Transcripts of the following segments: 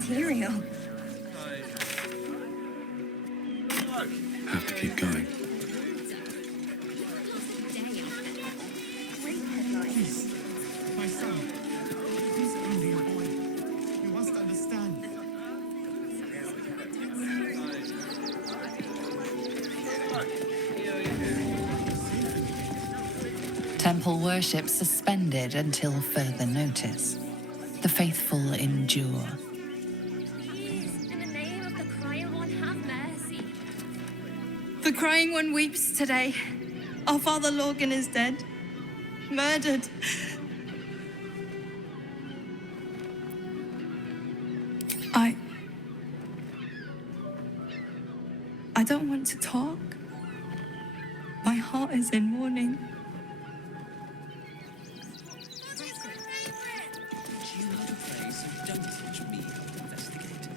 material. Have to keep going. Great headlines. My son, he's only a boy. You must understand. Temple worship suspended until further notice. The faithful endure. Please, in the name of the crying one, have mercy. The crying one weeps today. Our father Lorgan is dead. Murdered. I don't want to talk. My heart is in mourning. You know the phrase, so don't teach me how to investigate.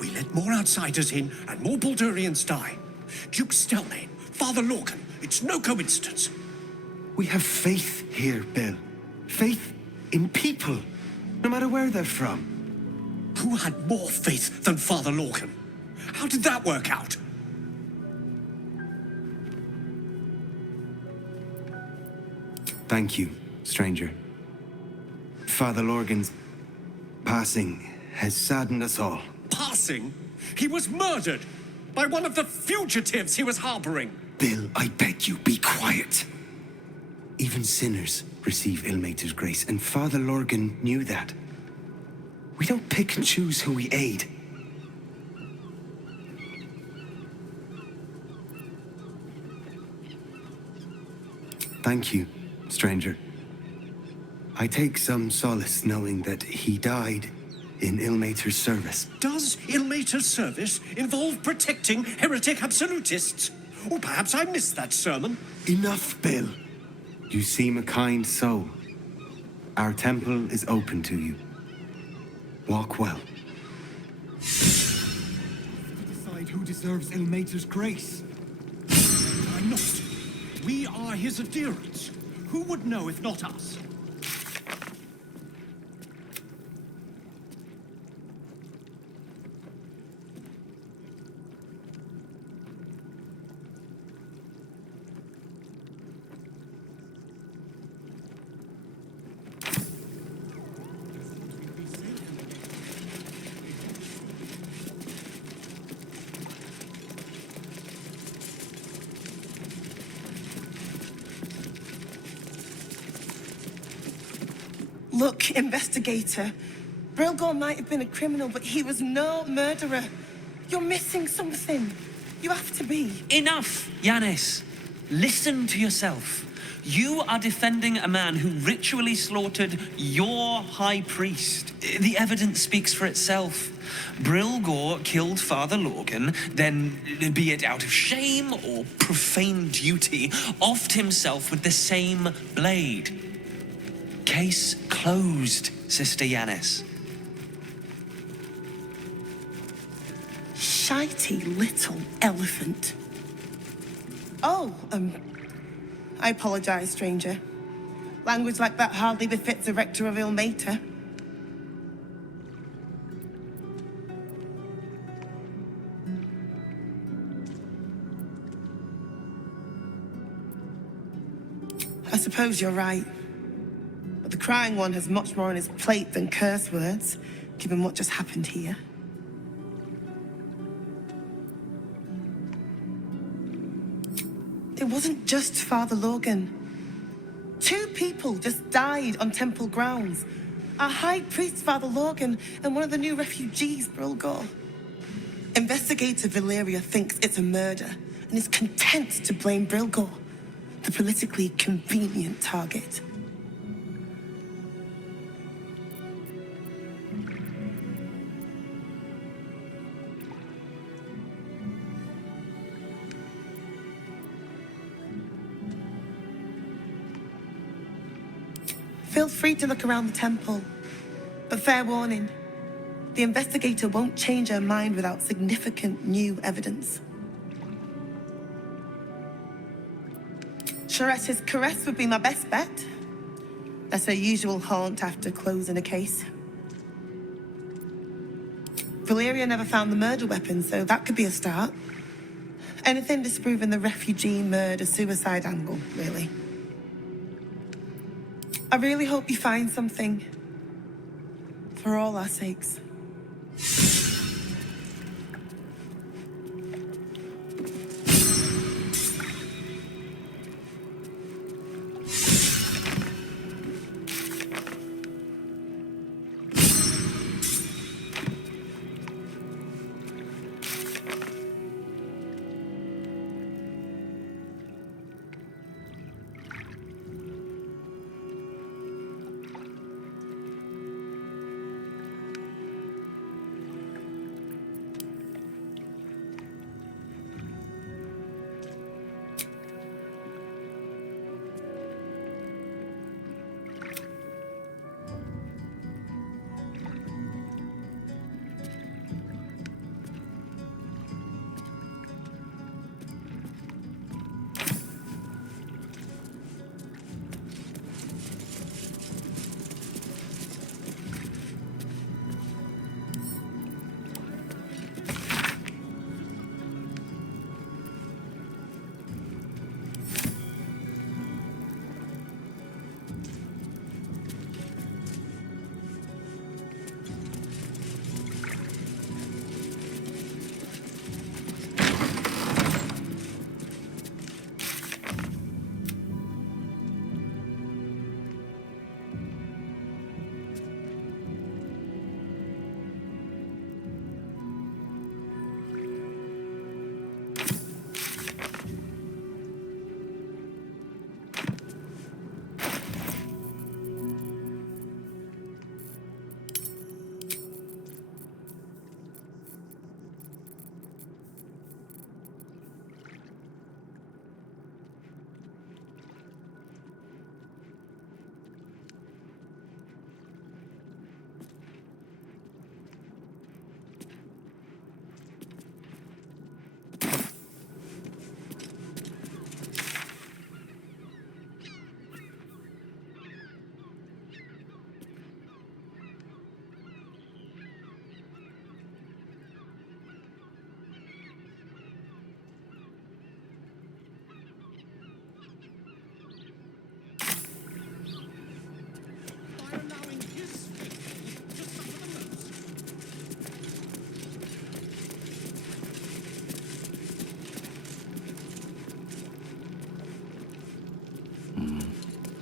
We let more outsiders in and more Baldurians die. Duke Stelmane, Father Lorcan, it's no coincidence. We have faith here, Bill. Faith in people, no matter where they're from. Who had more faith than Father Lorcan? How did that work out? Thank you, stranger. Father Lorgan's passing has saddened us all. Passing? He was murdered by one of the fugitives he was harboring. Bill, I beg you, be quiet. Even sinners receive Ilmater's grace, and Father Lorgan knew that. We don't pick and choose who we aid. Thank you, stranger. I take some solace knowing that he died in Ilmater's service. Does Ilmater's service involve protecting heretic absolutists? Or perhaps I missed that sermon. Enough, Bill. You seem a kind soul. Our temple is open to you. Walk well. Decide who deserves Ilmater's grace. I'm not. We are his adherents. Who would know if not us? Look, investigator. Brilgor might have been a criminal, but he was no murderer. You're missing something. You have to be. Enough, Yanis. Listen to yourself. You are defending a man who ritually slaughtered your high priest. The evidence speaks for itself. Brilgor killed Father Lorgan, then, be it out of shame or profane duty, offed himself with the same blade. Case closed, Sister Yanis. Shitey little elephant. Oh, I apologize, stranger. Language like that hardly befits a rector of Ilmater. I suppose you're right. But the crying one has much more on his plate than curse words, given what just happened here. It wasn't just Father Lorgan. 2 people just died on temple grounds. Our high priest, Father Lorgan, and one of the new refugees, Brilgor. Investigator Valeria thinks it's a murder and is content to blame Brilgor, the politically convenient target. Feel free to look around the temple. But fair warning, the investigator won't change her mind without significant new evidence. Charette's caress would be my best bet. That's her usual haunt after closing a case. Valeria never found the murder weapon, so that could be a start. Anything disproving the refugee murder-suicide angle, really. I really hope you find something. For all our sakes.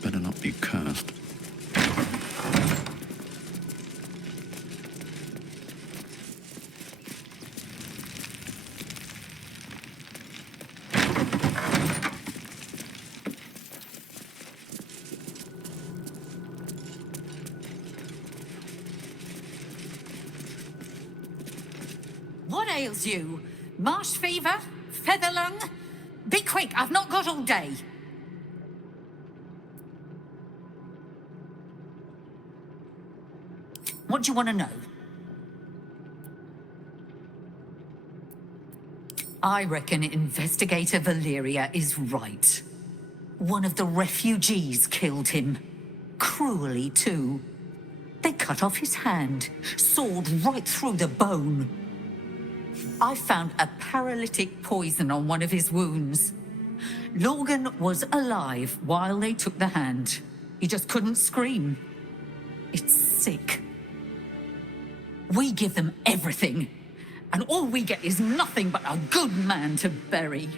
Better not be cursed. What ails you? Marsh fever? Feather lung? Be quick, I've not got all day. What do you want to know? I reckon Investigator Valeria is right. One of the refugees killed him. Cruelly, too. They cut off his hand, sawed right through the bone. I found a paralytic poison on one of his wounds. Logan was alive while they took the hand. He just couldn't scream. It's sick. We give them everything, and all we get is nothing but a good man to bury.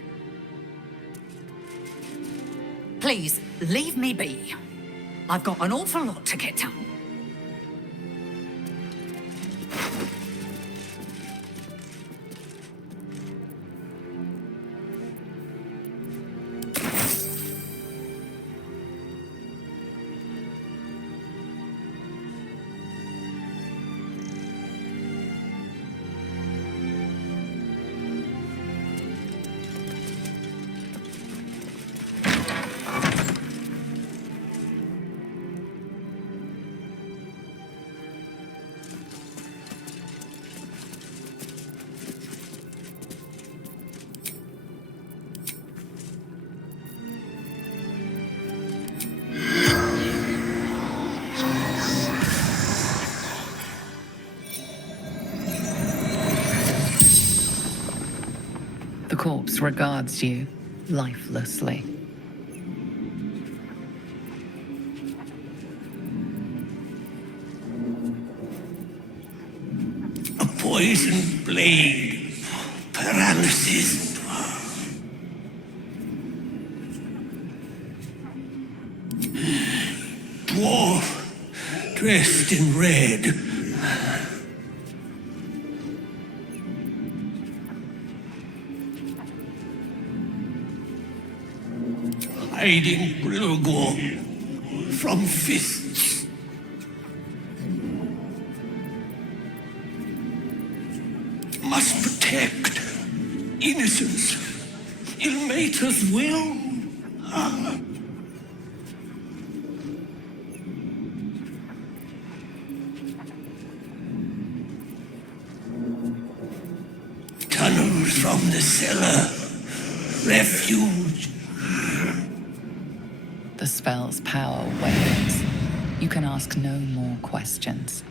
Please, leave me be. I've got an awful lot to get done. The corpse regards you lifelessly. A poisoned blade. Paralysis. Dwarf, dressed in red. Hiding Blurgor from fists. Must protect innocence. Ilmater's will. Tunnels from the cellar. Refuge. The spell's power wanes. You can ask no more questions.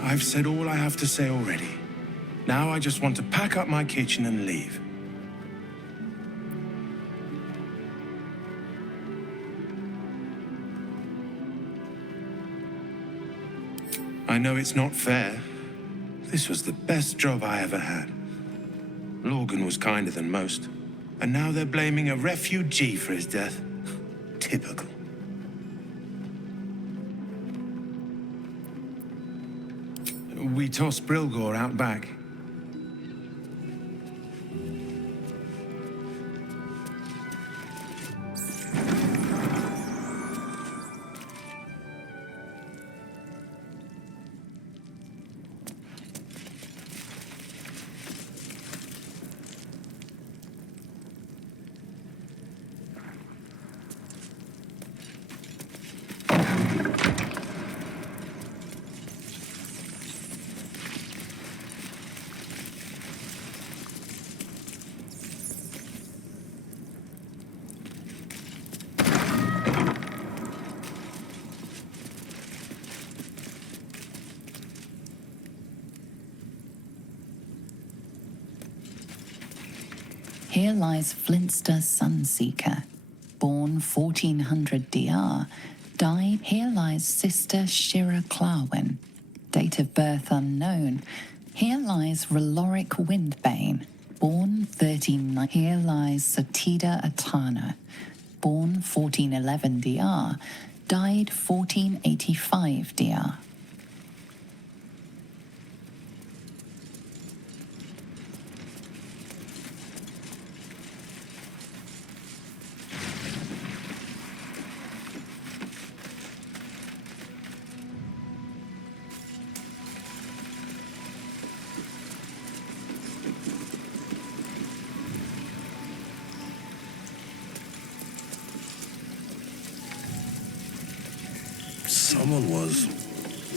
I've said all I have to say already. Now I just want to pack up my kitchen and leave. I know it's not fair. This was the best job I ever had. Lorgan was kinder than most. And now they're blaming a refugee for his death. Typical. We tossed Brilgor out back. Here lies Flintster Sunseeker, born 1400 DR, died. Here lies Sister Shira Clarwin, date of birth unknown. Here lies Reloric Windbane, born 13. Here lies Satida Atana, born 1411 DR, died 1485 DR. Someone was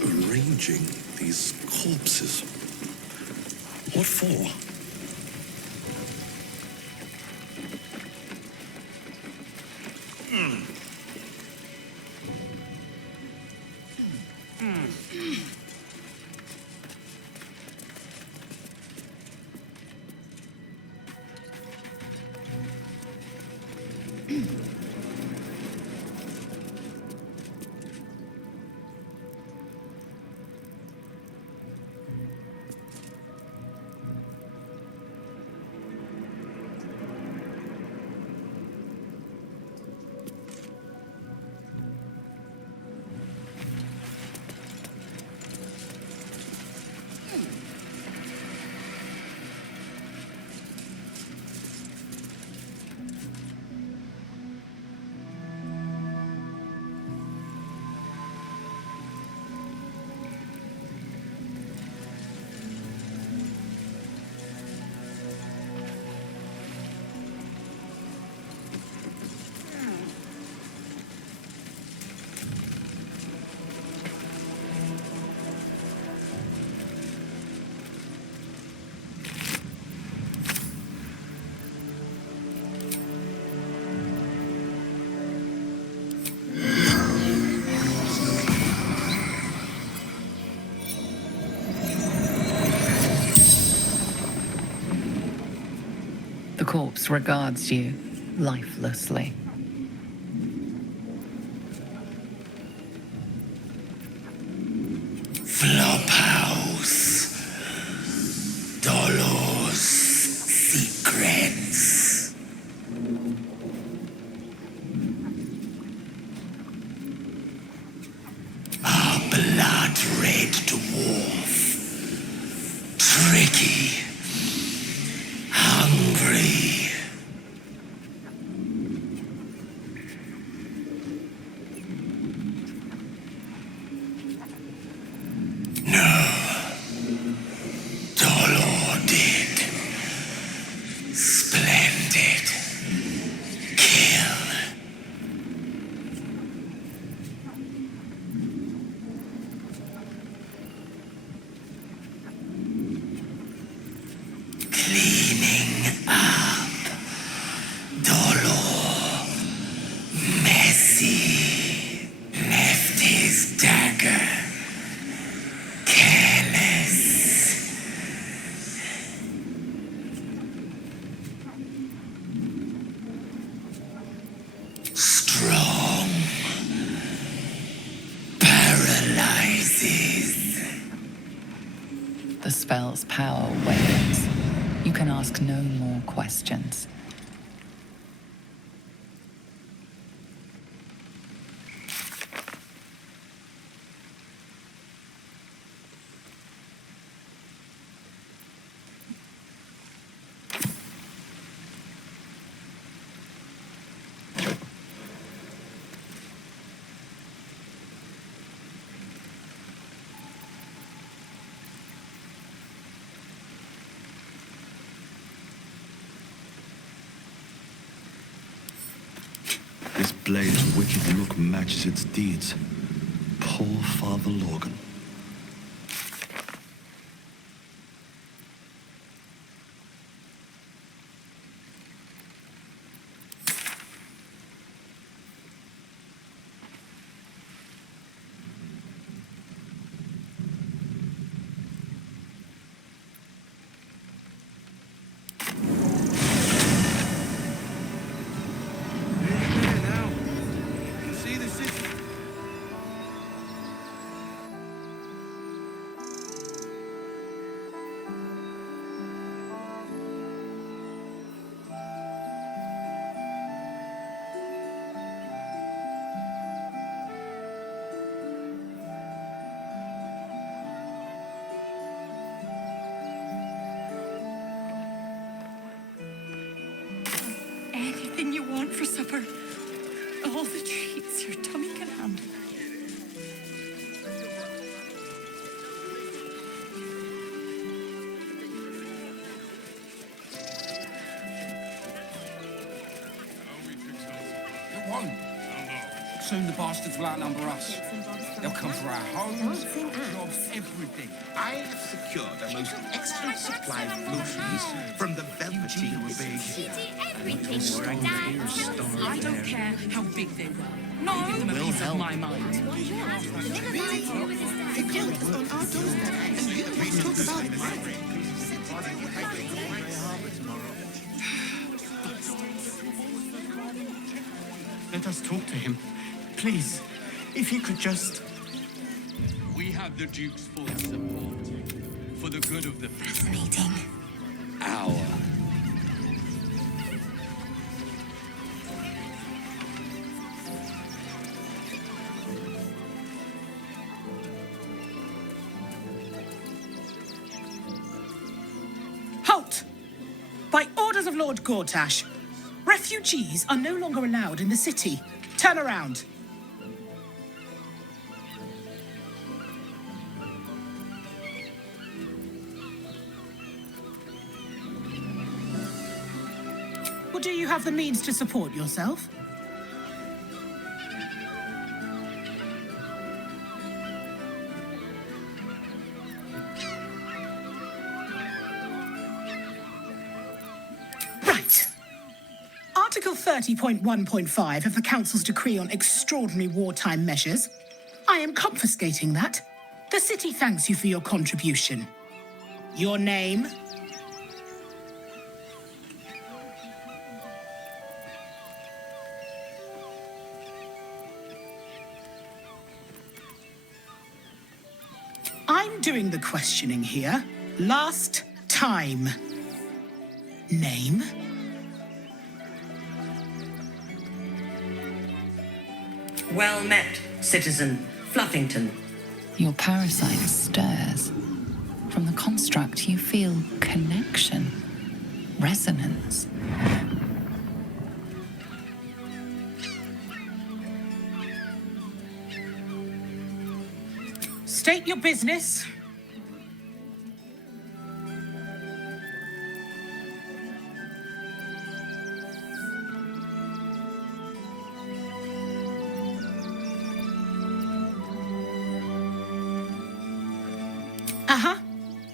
arranging these corpses. What for? The corpse regards you lifelessly. Flophouse. Dolor's secrets. A blood-red dwarf. Tricky. Hungry. No. Dolor did. Splendid. Kill. Cleaning up. Dolor. Messy. Left his dagger. Careless. Strong. Paralyzes. The spell's power wanes. You can ask no more questions. blade's wicked look matches its deeds. Poor Father Logan. Anything you want for supper. All the treats your tummy can handle. It won't. Soon the bastards will outnumber us. They'll come for our homes, jobs, everything. I have secured a most excellent supply of potions from the velveteen I don't care how big they were. No, give them a piece of my mind. The guilt is on our doorstep, and you don't want to talk about it. Let us talk to him. Please, if you could just... We have the Duke's full support for the good of the... Fascinating. Hour. Halt! By orders of Lord Gortash, refugees are no longer allowed in the city. Turn around. Or do you have the means to support yourself? Right. Article 30.1.5 of the Council's Decree on Extraordinary Wartime Measures. I am confiscating that. The city thanks you for your contribution. Your name? I'm doing the questioning here. Last time. Name? Well met, Citizen Fluffington. Your parasite stirs. From the construct, you feel connection, resonance. State your business.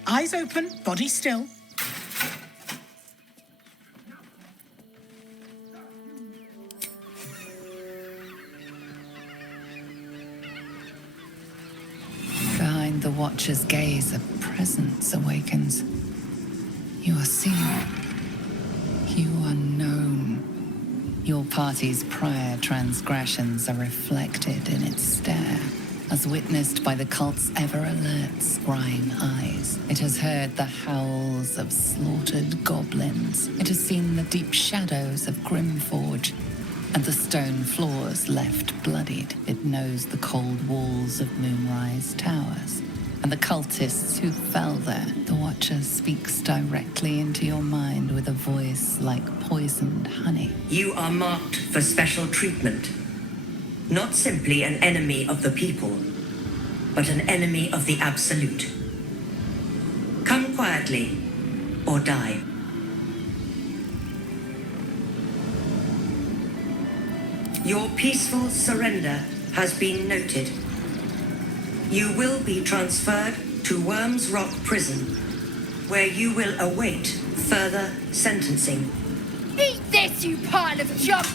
Eyes open, body still. Behind the watcher's gaze, a presence awakens. You are seen. You are known. Your party's prior transgressions are reflected in its stare, as witnessed by the cult's ever-alert, scrying eyes. It has heard the howls of slaughtered goblins. It has seen the deep shadows of Grimforge, and the stone floors left bloodied. It knows the cold walls of Moonrise Towers, and the cultists who fell there. The Watcher speaks directly into your mind with a voice like poisoned honey. You are marked for special treatment. Not simply an enemy of the people, but an enemy of the Absolute. Come quietly, or die. Your peaceful surrender has been noted. You will be transferred to Worms Rock Prison, where you will await further sentencing. Eat this, you pile of junk!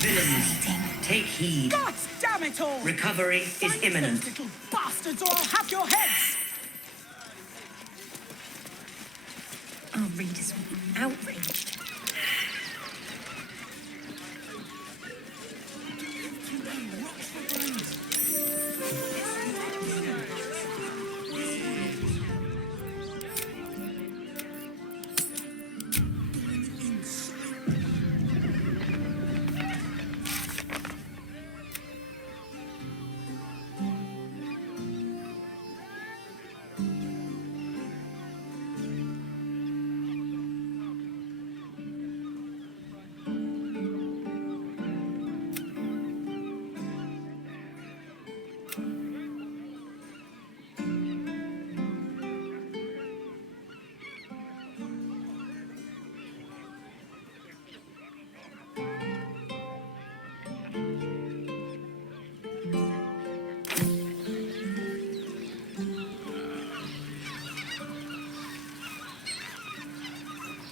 Villains, take heed. God damn it all! Recovery is imminent. Little bastards, or I'll have your heads! Our readers will be outraged.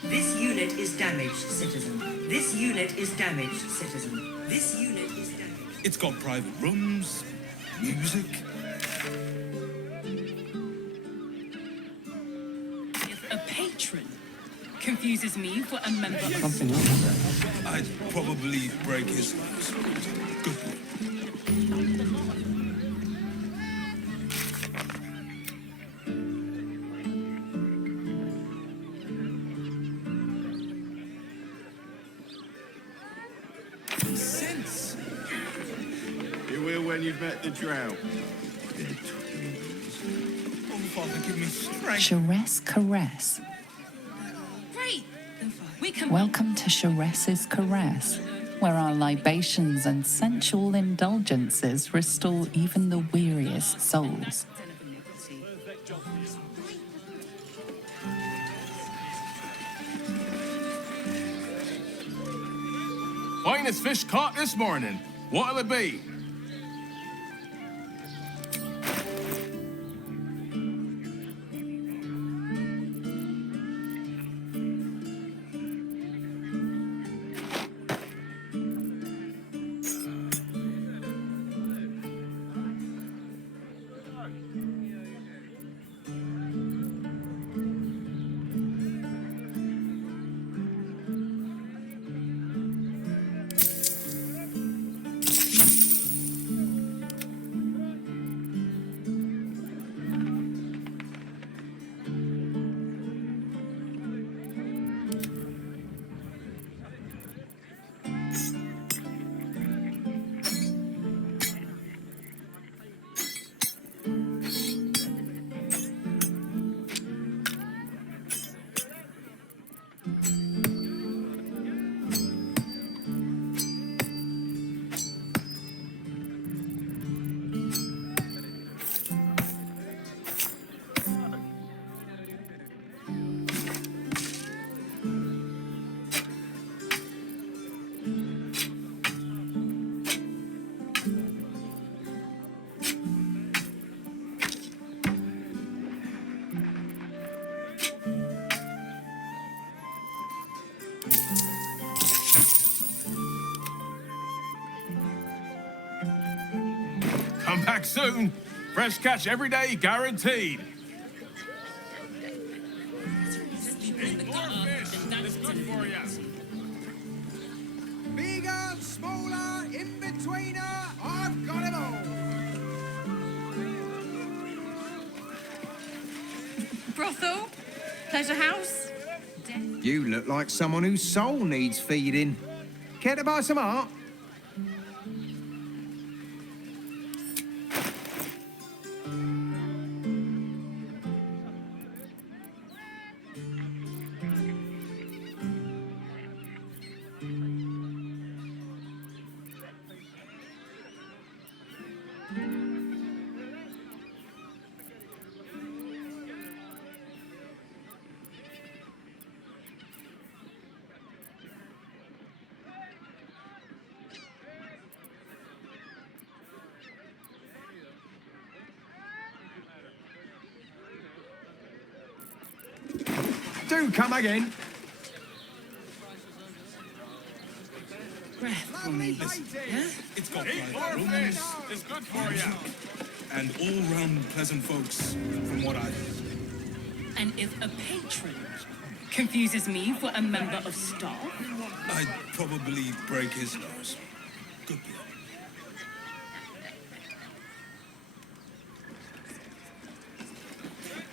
This unit is damaged, citizen. This unit is damaged, citizen. This unit is damaged. It's got private rooms, music. A patron confuses me for a member. Something else. I'd probably break his nose. Good boy. Sense. You will when you've met the drought. Oh, Father, give me strength. Sharess Caress. Great. We can. Welcome to Sharess's Caress, where our libations and sensual indulgences restore even the weariest souls. Finest fish caught this morning. What'll it be? Come back soon. Fresh catch every day, guaranteed. Bigger, smaller, in-betweener, I've got 'em all. Brothel? Pleasure house? You look like someone whose soul needs feeding. Care to buy some art? soon come again. It's got private rooms. It's good for you. And all-round pleasant folks, from what I... And if a patron confuses me for a member of staff, I'd probably break his nose. Good boy.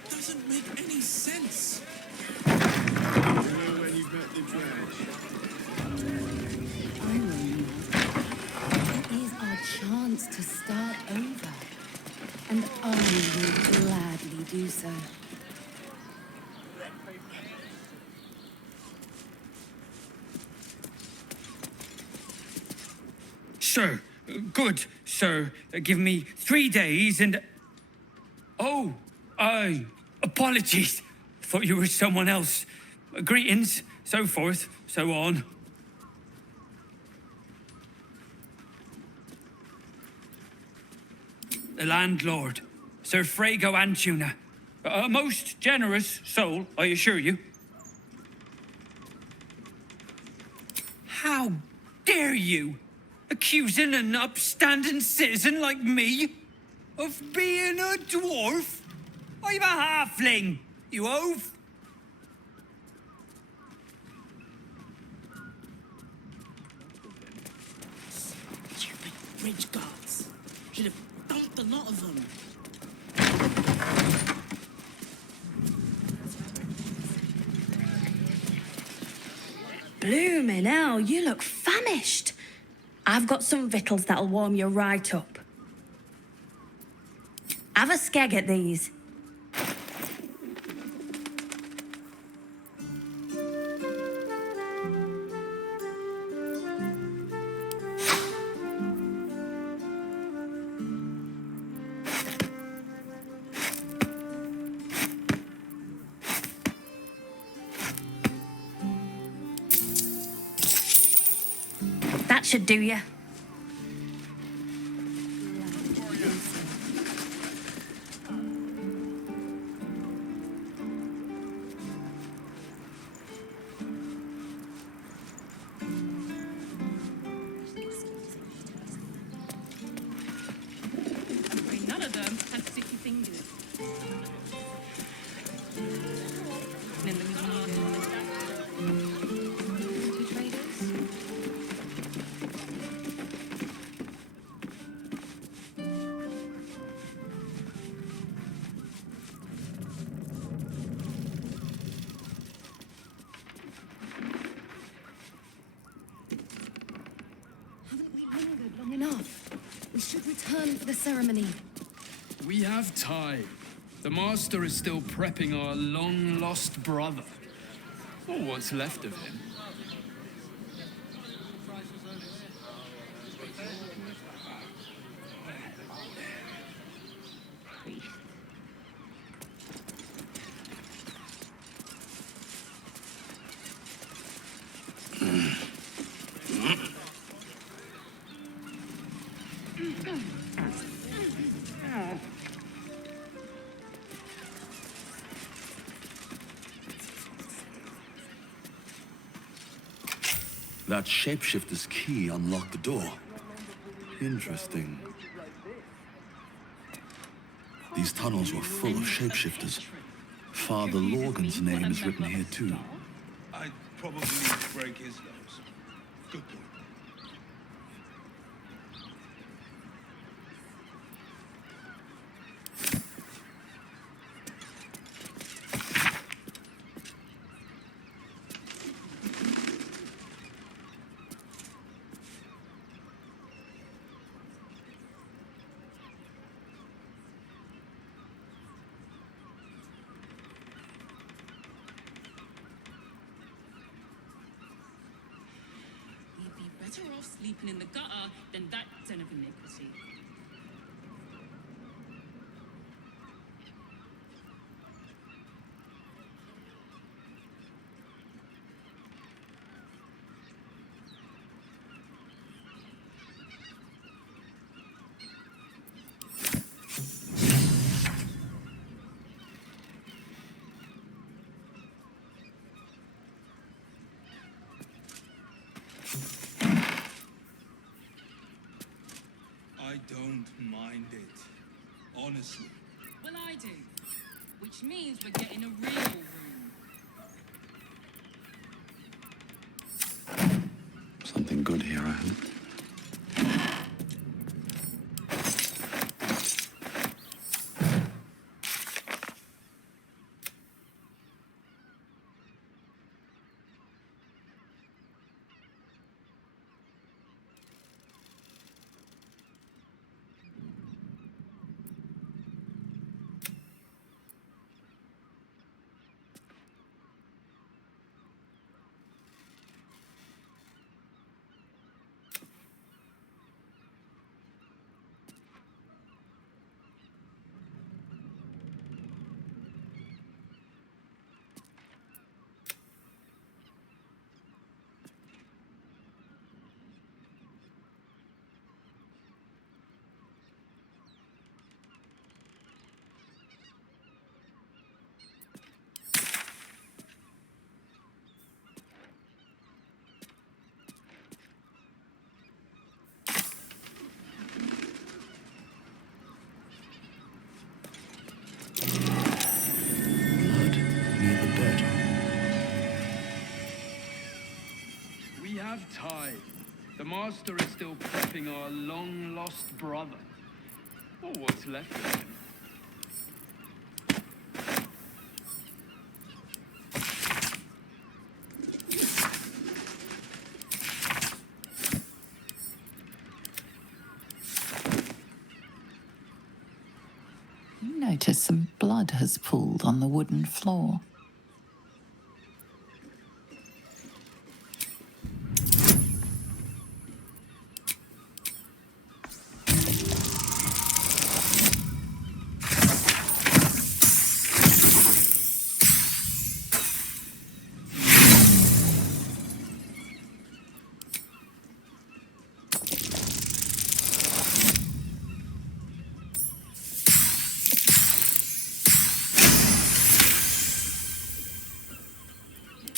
Doesn't make any sense. When you've met the trash. It is our chance to start over. And I will gladly do so. Sir, good, sir. Give me 3 days and... Oh, apologies. Thought you were someone else. Greetings, so forth, so on. The landlord, Sir Frago Antuna. A most generous soul, I assure you. How dare you? Accusing an upstanding citizen like me of being a dwarf? I'm a halfling, you oaf. Stupid bridge guards. Should have dumped a lot of them. Bloomin' hell, you look famished. I've got some victuals that'll warm you right up. Have a skeg at these. That should do you. none of them had sticky fingers. Enough. We should return for the ceremony. We have time. The Master is still prepping our long-lost brother. Or what's left of him. That shapeshifter's key unlocked the door. Interesting. These tunnels were full of shapeshifters. Father Lorgan's name is written here too. I'd probably break his nose. Good boy. Better off sleeping in the gutter than that den of iniquity. honestly. Well, I do. Which means we're getting a real room. Something good here, I hope. We have time. The master is still prepping our long-lost brother. Or what's left of him. You notice some blood has pooled on the wooden floor.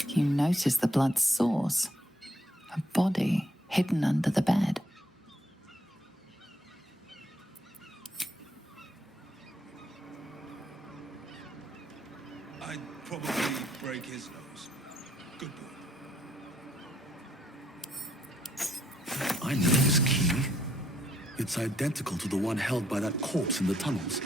You notice the blood's source. A body hidden under the bed. I'd probably break his nose. Good boy. I know this key. It's identical to the one held by that corpse in the tunnels.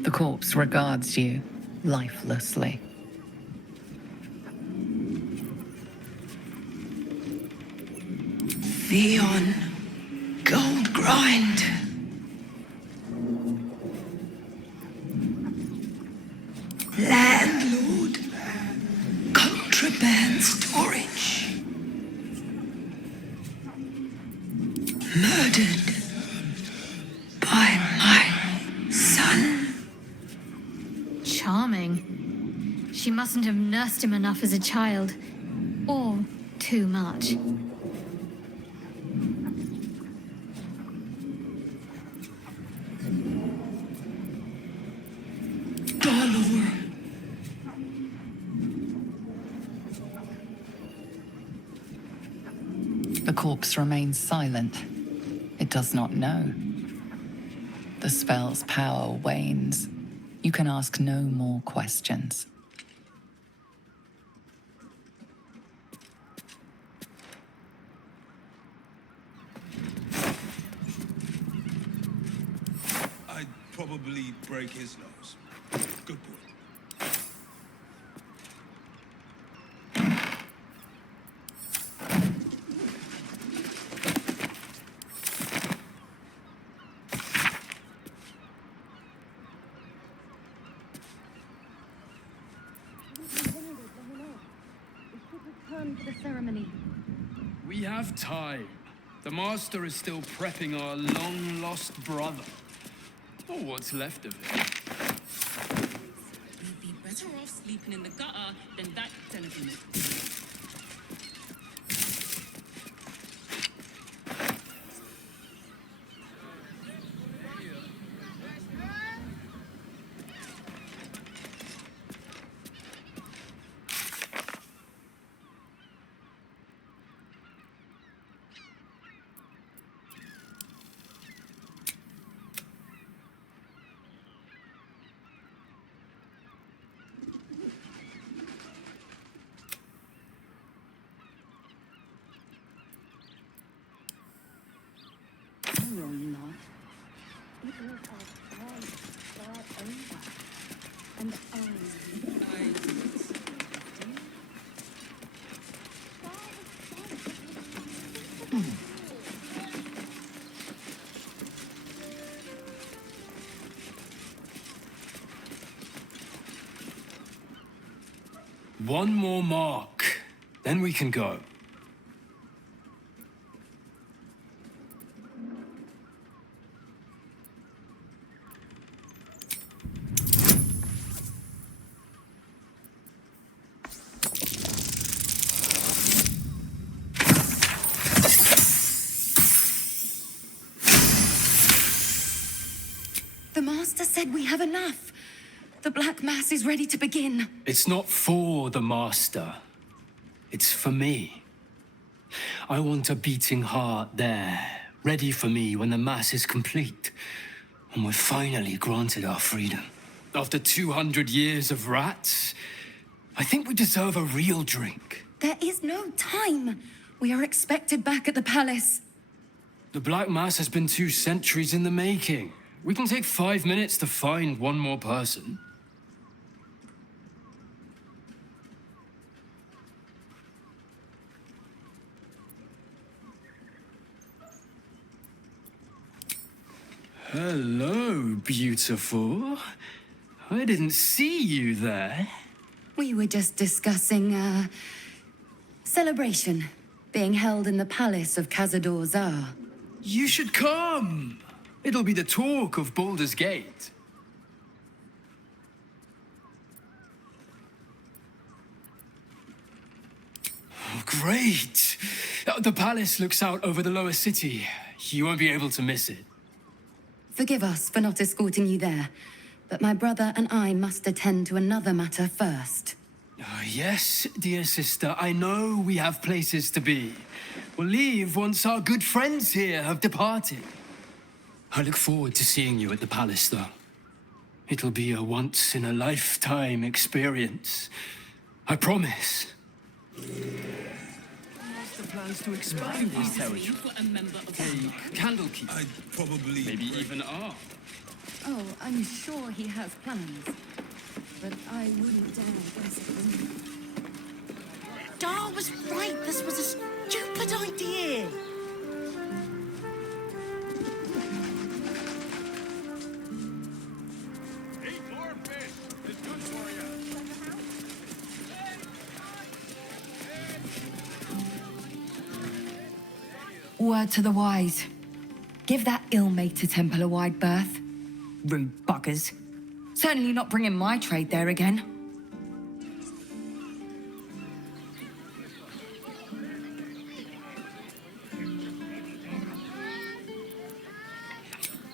The corpse regards you lifelessly. Theon, gold grind. Landlord, contraband storage. Murdered by my son. Charming. She mustn't have nursed him enough as a child. Or too much. Baldur. The corpse remains silent. It does not know. The spell's power wanes. You can ask no more questions. I'd probably break his nose. Good boy. Return for the ceremony. We have time. The master is still prepping our long-lost brother. Or what's left of him. You'd be better off sleeping in the gutter than that den of will not. It will all start over. And One more mark, then we can go. The Master said we have enough. The Black Mass is ready to begin. It's not for the Master. It's for me. I want a beating heart there, ready for me when the Mass is complete. And we're finally granted our freedom. After 200 years of rats, I think we deserve a real drink. There is no time. We are expected back at the palace. The Black Mass has been 2 centuries in the making. We can take 5 minutes to find one more person. Hello, beautiful. I didn't see you there. We were just discussing a celebration being held in the palace of Cazador Zar. You should come. It'll be the talk of Baldur's Gate. Oh, great. The palace looks out over the lower city. You won't be able to miss it. Forgive us for not escorting you there, but my brother and I must attend to another matter first. Yes, dear sister, I know we have places to be. We'll leave once our good friends here have departed. I look forward to seeing you at the palace, though. It'll be a once-in-a-lifetime experience. I promise. Plans to expand this territory. Candlekeep. I'd probably... Maybe even are. oh, I'm sure he has plans. But I wouldn't dare guess it. Dar was right. This was a stupid idea. Word to the wise. Give that ill-mated temple a wide berth. Rude buggers. Certainly not bringing my trade there again.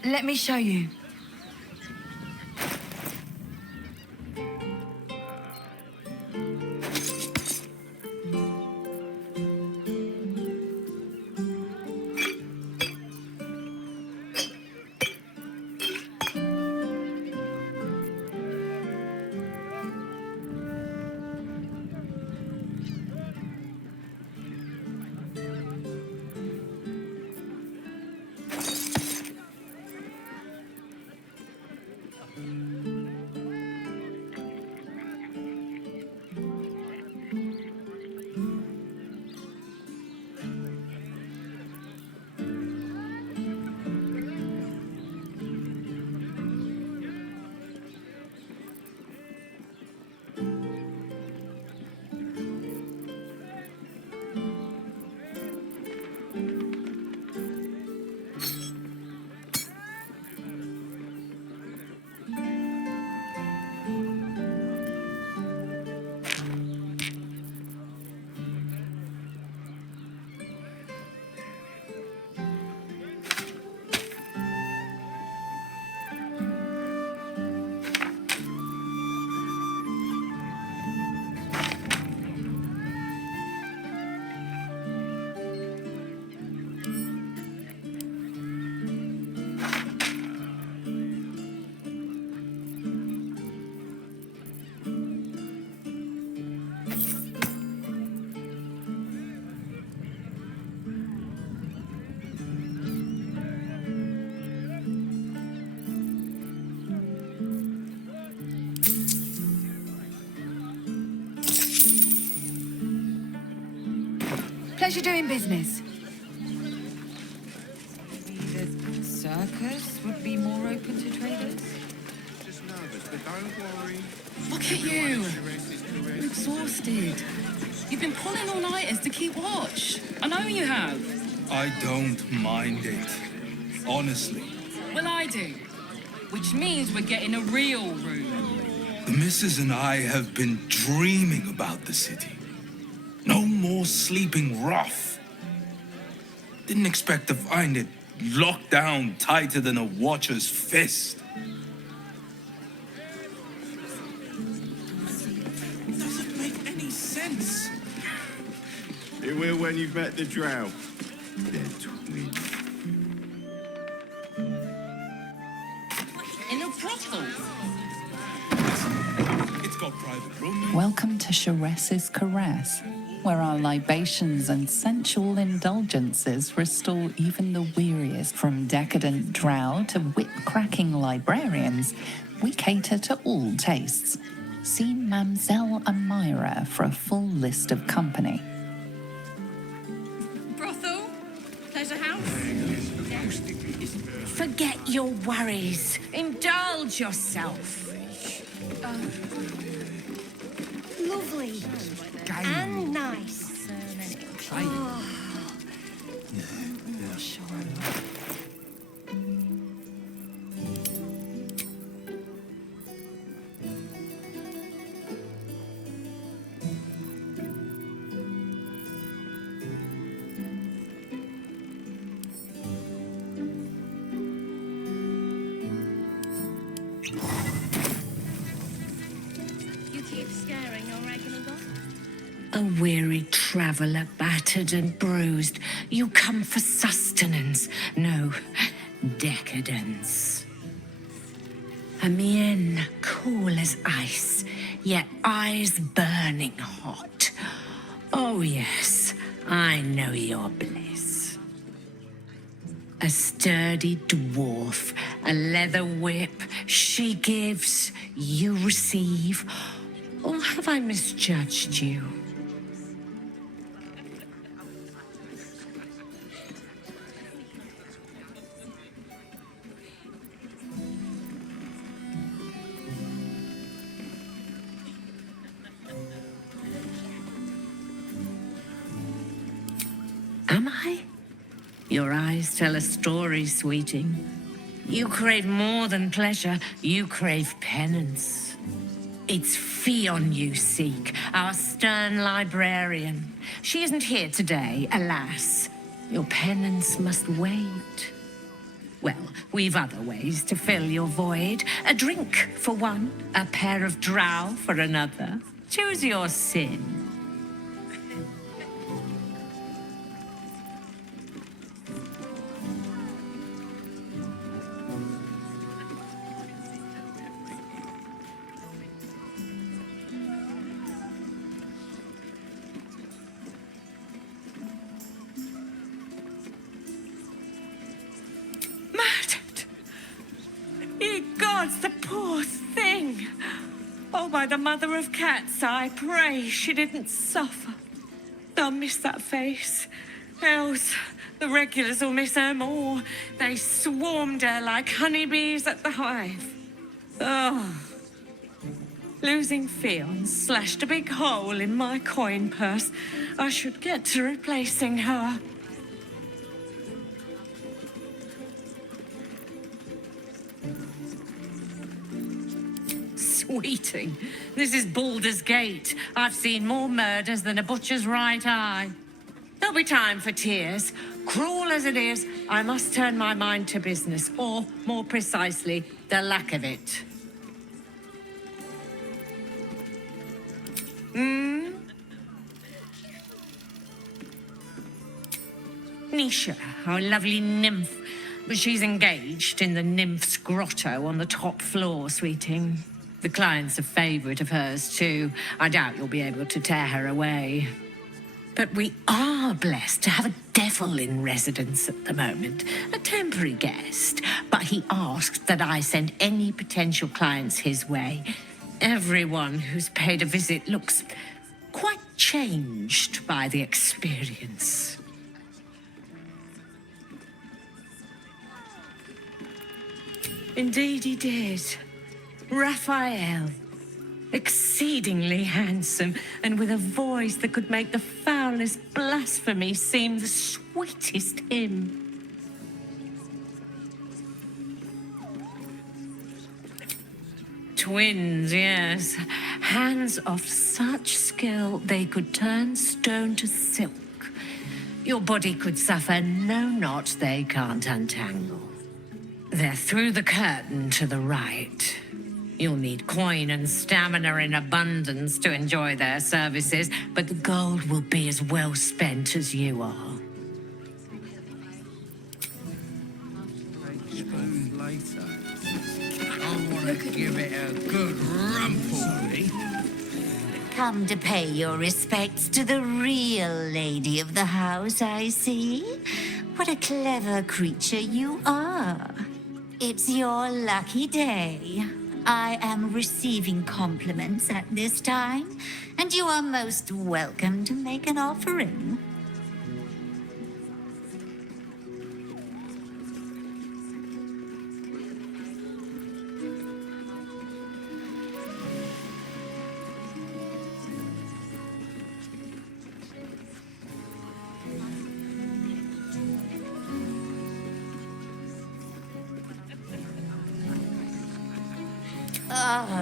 Let me show you. pleasure doing business. The circus would be more open to traders. Just nervous, but don't worry. Look at you. You're exhausted. You've been pulling all-nighters to keep watch. I know you have. I don't mind it. Honestly. Well, I do. Which means we're getting a real room. The missus and I have been dreaming about the city. No more sleeping rough. Didn't expect to find it locked down tighter than a watcher's fist. It doesn't make any sense. It will when you've met the drow. They're twins. In a brothel. It's got private rooms. Welcome to Sharess's Caress, where our libations and sensual indulgences restore even the weariest. From decadent drow to whip-cracking librarians, we cater to all tastes. See Mamselle Amira for a full list of company. Brothel? Pleasure house? Forget your worries. Indulge yourself. Lovely. And nice. Oh. You keep scaring your regular boss? A weary traveller, battered and bruised, you come for sustenance, no, decadence. A mien cool as ice, yet eyes burning hot. Oh yes, I know your bliss. A sturdy dwarf, a leather whip, she gives, you receive. Or have I misjudged you? Am I? Your eyes tell a story, sweeting. You crave more than pleasure, you crave penance. It's Fionn you seek, our stern librarian. She isn't here today, alas. Your penance must wait. Well, we've other ways to fill your void. A drink for one, a pair of drow for another. Choose your sin. Gods, the poor thing! Oh, by the mother of cats, I pray she didn't suffer. They'll miss that face. Else, the regulars will miss her more. They swarmed her like honeybees at the hive. Oh. Losing Fionn slashed a big hole in my coin purse. I should get to replacing her. Sweeting, this is Baldur's Gate. I've seen more murders than a butcher's right eye. There'll be time for tears. Cruel as it is, I must turn my mind to business, or, more precisely, the lack of it. Nisha, our lovely nymph. But she's engaged in the nymph's grotto on the top floor, sweeting. The client's a favourite of hers, too. I doubt you'll be able to tear her away. But we are blessed to have a devil in residence at the moment. A temporary guest. But he asked that I send any potential clients his way. Everyone who's paid a visit looks quite changed by the experience. Indeed he did. Raphael. Exceedingly handsome, and with a voice that could make the foulest blasphemy seem the sweetest hymn. Twins, yes. Hands of such skill they could turn stone to silk. Your body could suffer no knot they can't untangle. They're through the curtain to the right. You'll need coin and stamina in abundance to enjoy their services, but the gold will be as well spent as you are. Later. I want to give it a good rumple. Come to pay your respects to the real lady of the house, I see. What a clever creature you are. It's your lucky day. I am receiving compliments at this time, and you are most welcome to make an offering.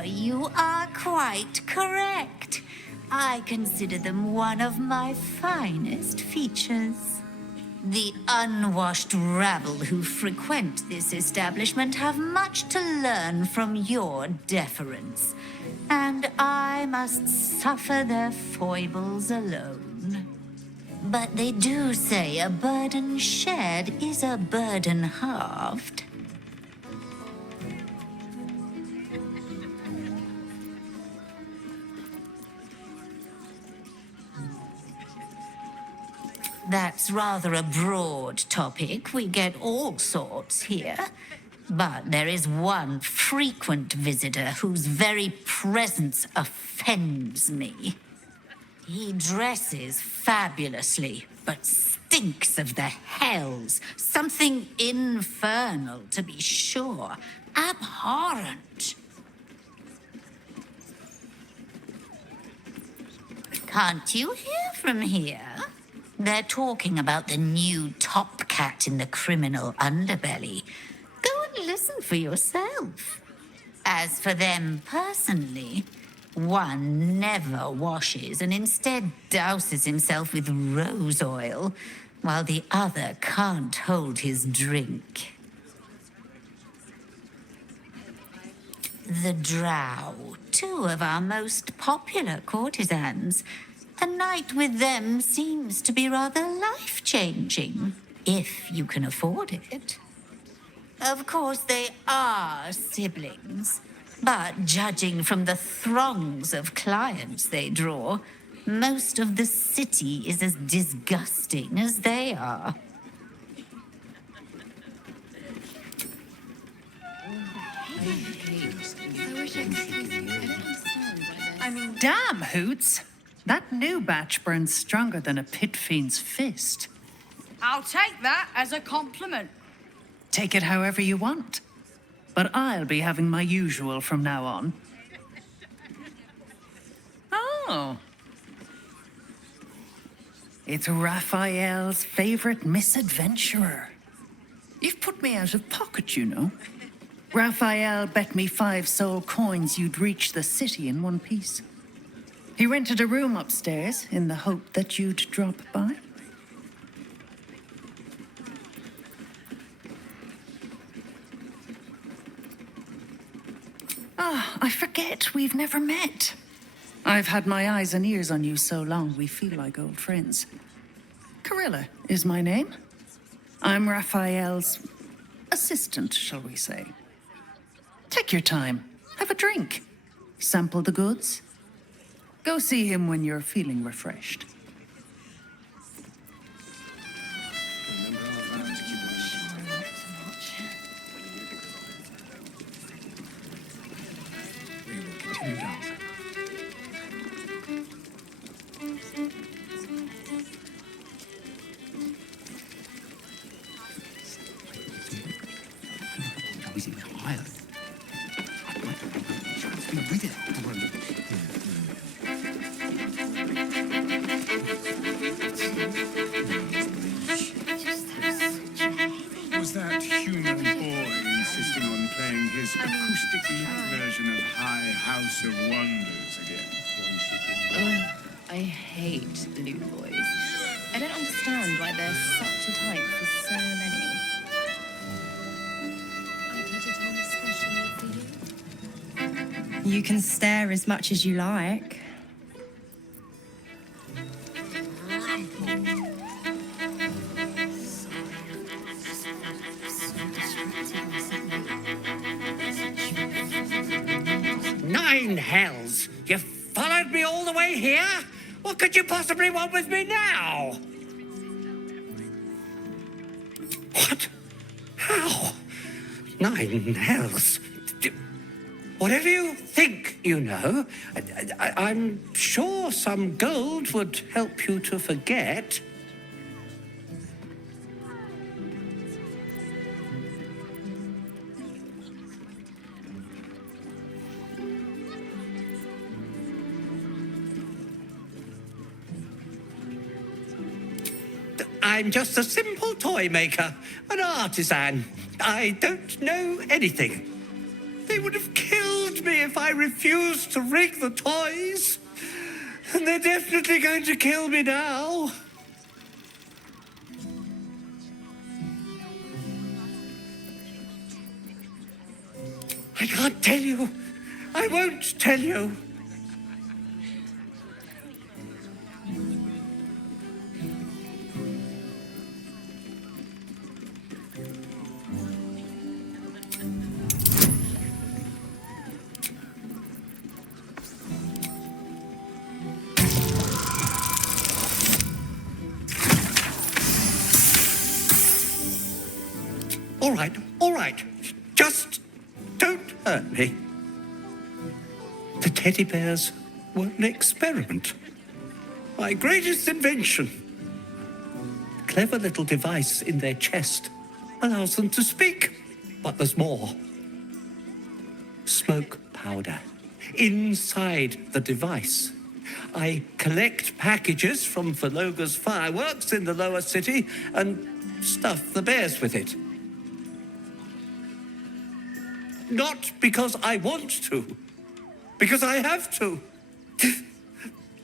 You are quite correct. I consider them one of my finest features. The unwashed rabble who frequent this establishment have much to learn from your deference, and I must suffer their foibles alone. But they do say a burden shared is a burden halved. That's rather a broad topic. We get all sorts here. But there is one frequent visitor whose very presence offends me. He dresses fabulously, but stinks of the hells. Something infernal, to be sure. Abhorrent. Can't you hear from here? They're talking about the new top cat in the criminal underbelly. Go and listen for yourself. As for them personally, one never washes and instead douses himself with rose oil, while the other can't hold his drink. The Drow, two of our most popular courtesans. A night with them seems to be rather life-changing, if you can afford it. Of course, they are siblings, but judging from the throngs of clients they draw, most of the city is as disgusting as they are. Damn, Hoots! That new batch burns stronger than a pit fiend's fist. I'll take that as a compliment. Take it however you want. But I'll be having my usual from now on. Oh. It's Raphael's favorite misadventurer. You've put me out of pocket, you know. Raphael bet me 5 soul coins you'd reach the city in one piece. He rented a room upstairs in the hope that you'd drop by. I forget we've never met. I've had my eyes and ears on you so long we feel like old friends. Carilla is my name. I'm Raphael's assistant, shall we say. Take your time. Have a drink. Sample the goods. Go see him when you're feeling refreshed. You can stare as much as you like. Nine hells! You followed me all the way here? What could you possibly want with me now? What? How? Nine hells? Whatever you think you know, I'm sure some gold would help you to forget. I'm just a simple toy maker, an artisan. I don't know anything. They would have killed me if I refused to rig the toys. And they're definitely going to kill me now. I can't tell you. I won't tell you. All right. Just don't hurt me. The teddy bears were an experiment. My greatest invention. A clever little device in their chest allows them to speak. But there's more. Smoke powder. Inside the device. I collect packages from Verloga's fireworks in the lower city and stuff the bears with it. Not because I want to, because I have to.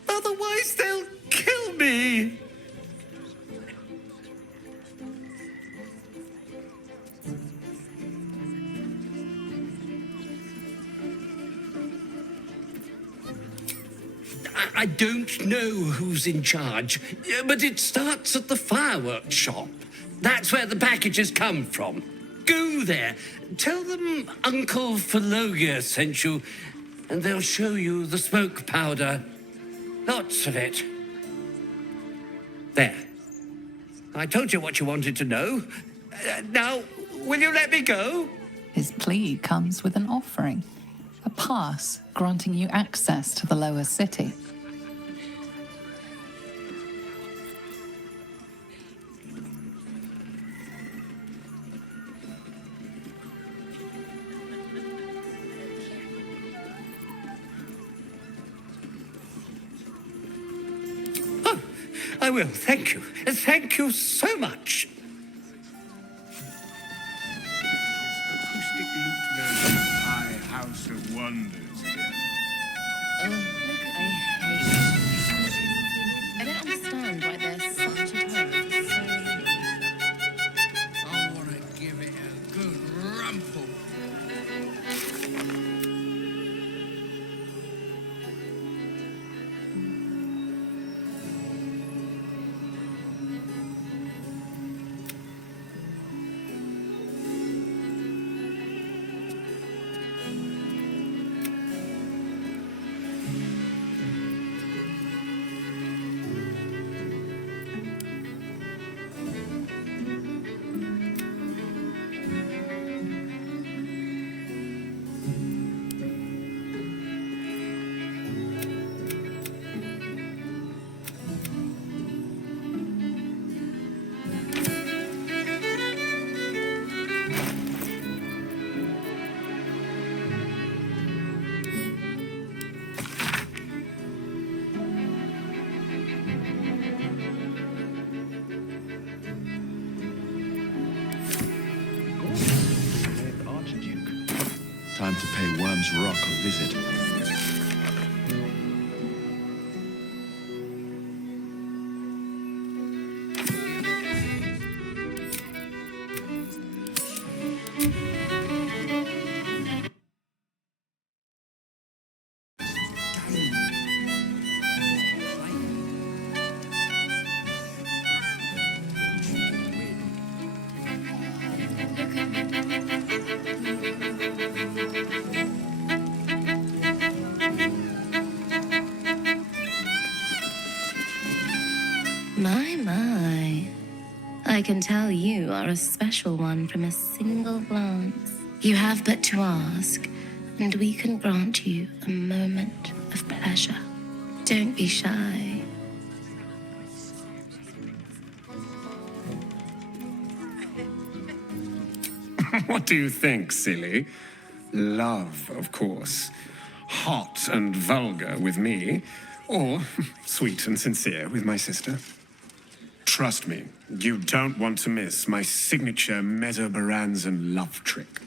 Otherwise, they'll kill me. I don't know who's in charge, but it starts at the fireworks shop. That's where the packages come from. Go there. Tell them Uncle Verloga sent you, and they'll show you the smoke powder. Lots of it. There. I told you what you wanted to know. Now, will you let me go? His plea comes with an offering, a pass granting you access to the lower city. I will, thank you. Thank you so much. Acoustic lute known as High House of Wonders here. I don't understand why there's such a tone. I want to give it a good rumple. Time to pay Worm's Rock a visit. My. I can tell you are a special one from a single glance. You have but to ask, and we can grant you a moment of pleasure. Don't be shy. What do you think, silly? Love, of course. Hot and vulgar with me, or sweet and sincere with my sister. Trust me, you don't want to miss my signature Mesobaranzan love trick.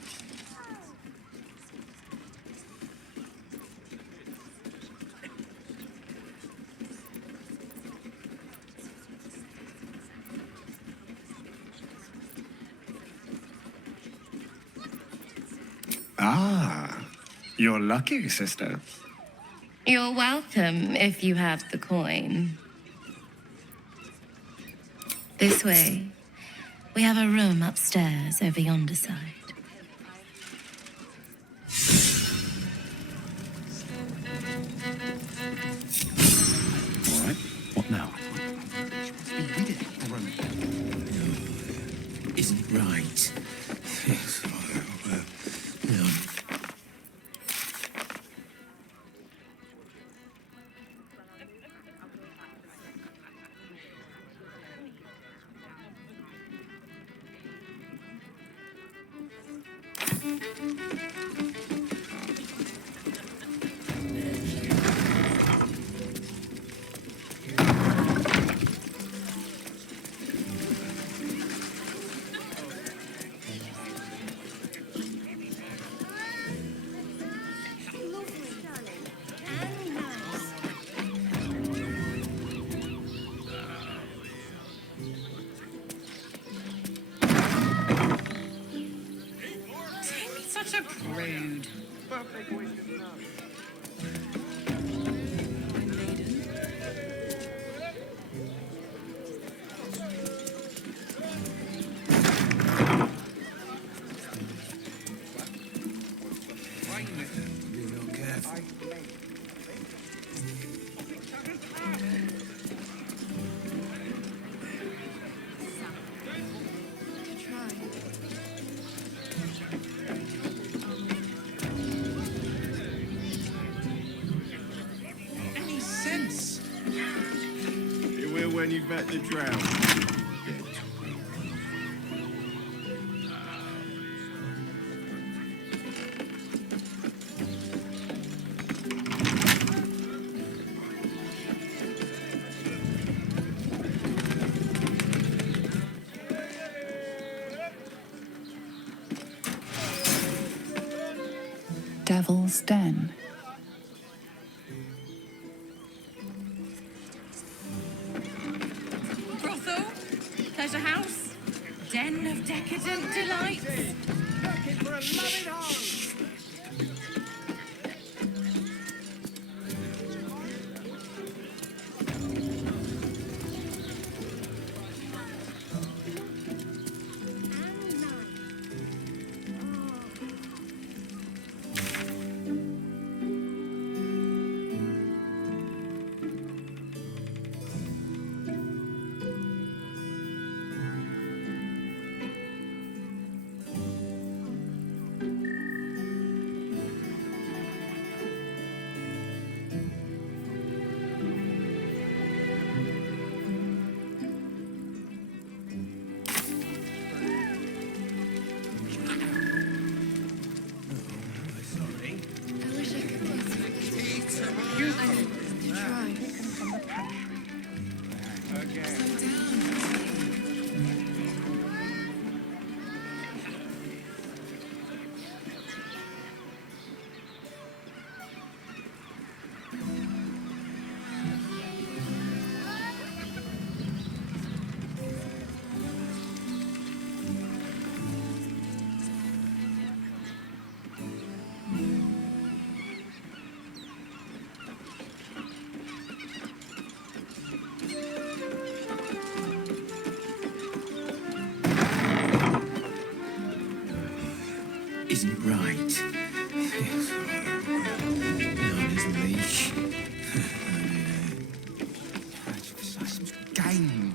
Ah, you're lucky, sister. You're welcome if you have the coin. This way. We have a room upstairs over yonder side. All right, what now? Isn't right. Yes. Such a prude. Any sense? You will when you've met the drow. Devil's Den. Brothel, pleasure house, den of decadent delights. Looking for a loving home. Isn't right. Yes. On his leash. Some game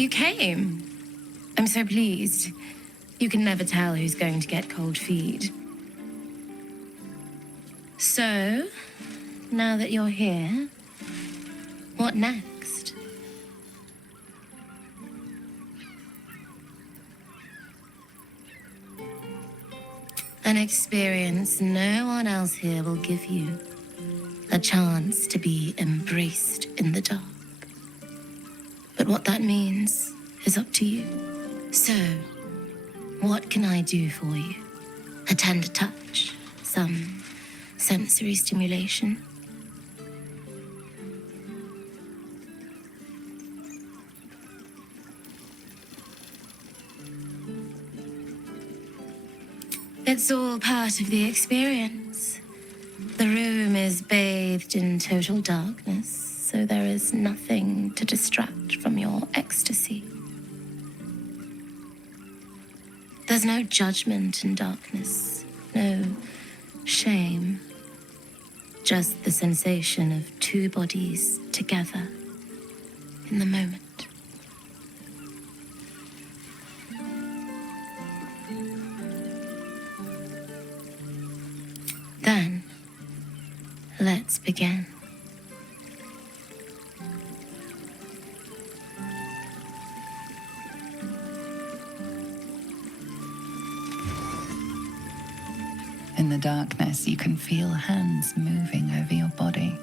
You came. I'm so pleased. You can never tell who's going to get cold feet. So, now that you're here, what next? An experience no one else here will give you. A chance to be embraced in the dark. But what that means is up to you. So, what can I do for you? A tender touch? Some sensory stimulation? It's all part of the experience. The room is bathed in total darkness, so there is nothing to distract from your ecstasy. There's no judgment in darkness, no shame, just the sensation of two bodies together in the moment. Then, let's begin. In the darkness, you can feel hands moving over your body,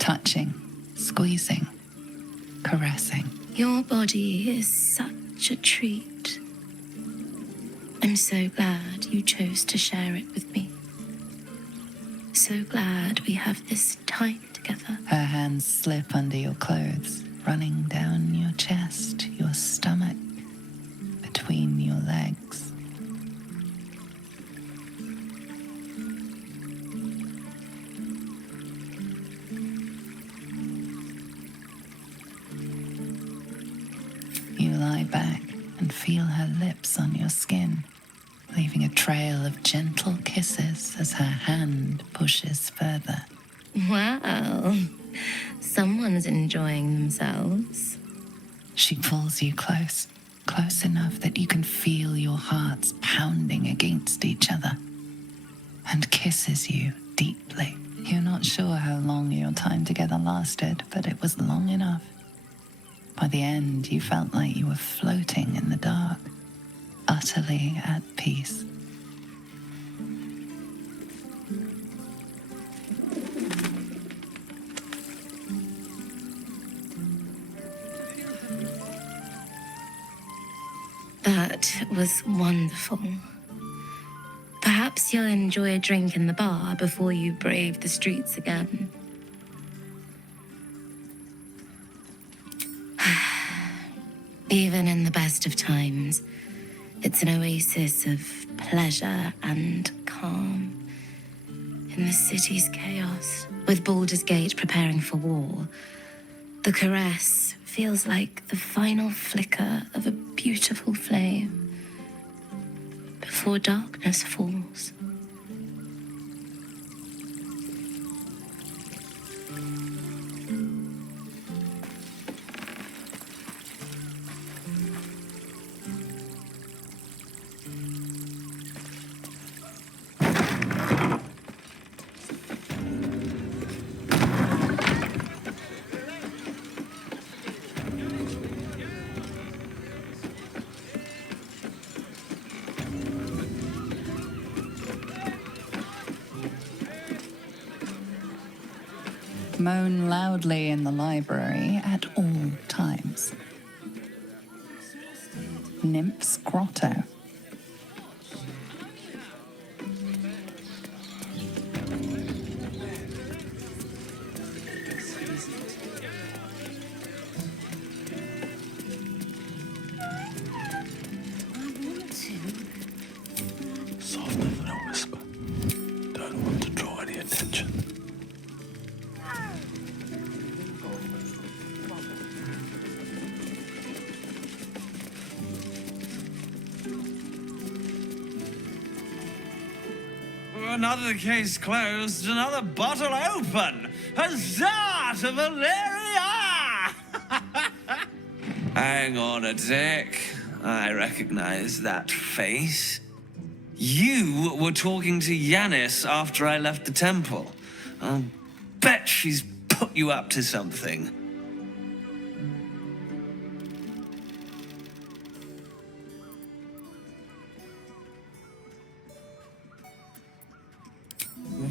touching, squeezing, caressing. Your body is such a treat. I'm so glad you chose to share it with me. So glad we have this time together. Her hands slip under your clothes, running down your chest, your stomach, between your legs. You lie back and feel her lips on your skin, leaving a trail of gentle kisses as her hand pushes further. Wow, someone's enjoying themselves. She pulls you close, close enough that you can feel your hearts pounding against each other, and kisses you deeply. You're not sure how long your time together lasted, but it was long enough. By the end, you felt like you were floating in the dark, utterly at peace. That was wonderful. Perhaps you'll enjoy a drink in the bar before you brave the streets again. Even in the best of times, it's an oasis of pleasure and calm. In the city's chaos, with Baldur's Gate preparing for war, the caress feels like the final flicker of a beautiful flame before darkness falls. Moan loudly in the library at all times. Nymph's Grotto. Softer than a whisper. Don't want to draw any attention. Another case closed, another bottle open. Huzzah to Valeria! Hang on a tick. I recognize that face. You were talking to Yanis after I left the temple. I'll bet she's put you up to something.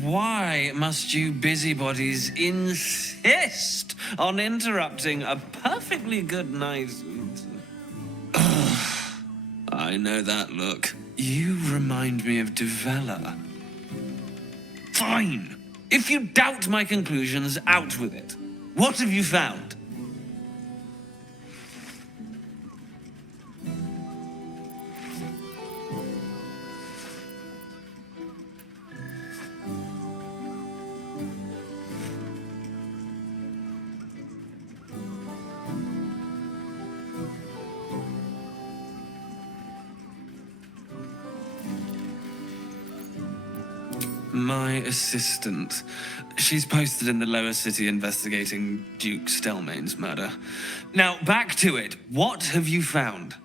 Why must you busybodies insist on interrupting a perfectly good night? I know that look. You remind me of Devella. Fine. If you doubt my conclusions, out with it. What have you found? My assistant. She's posted in the lower city investigating Duke Stelmane's murder. Now, back to it. What have you found?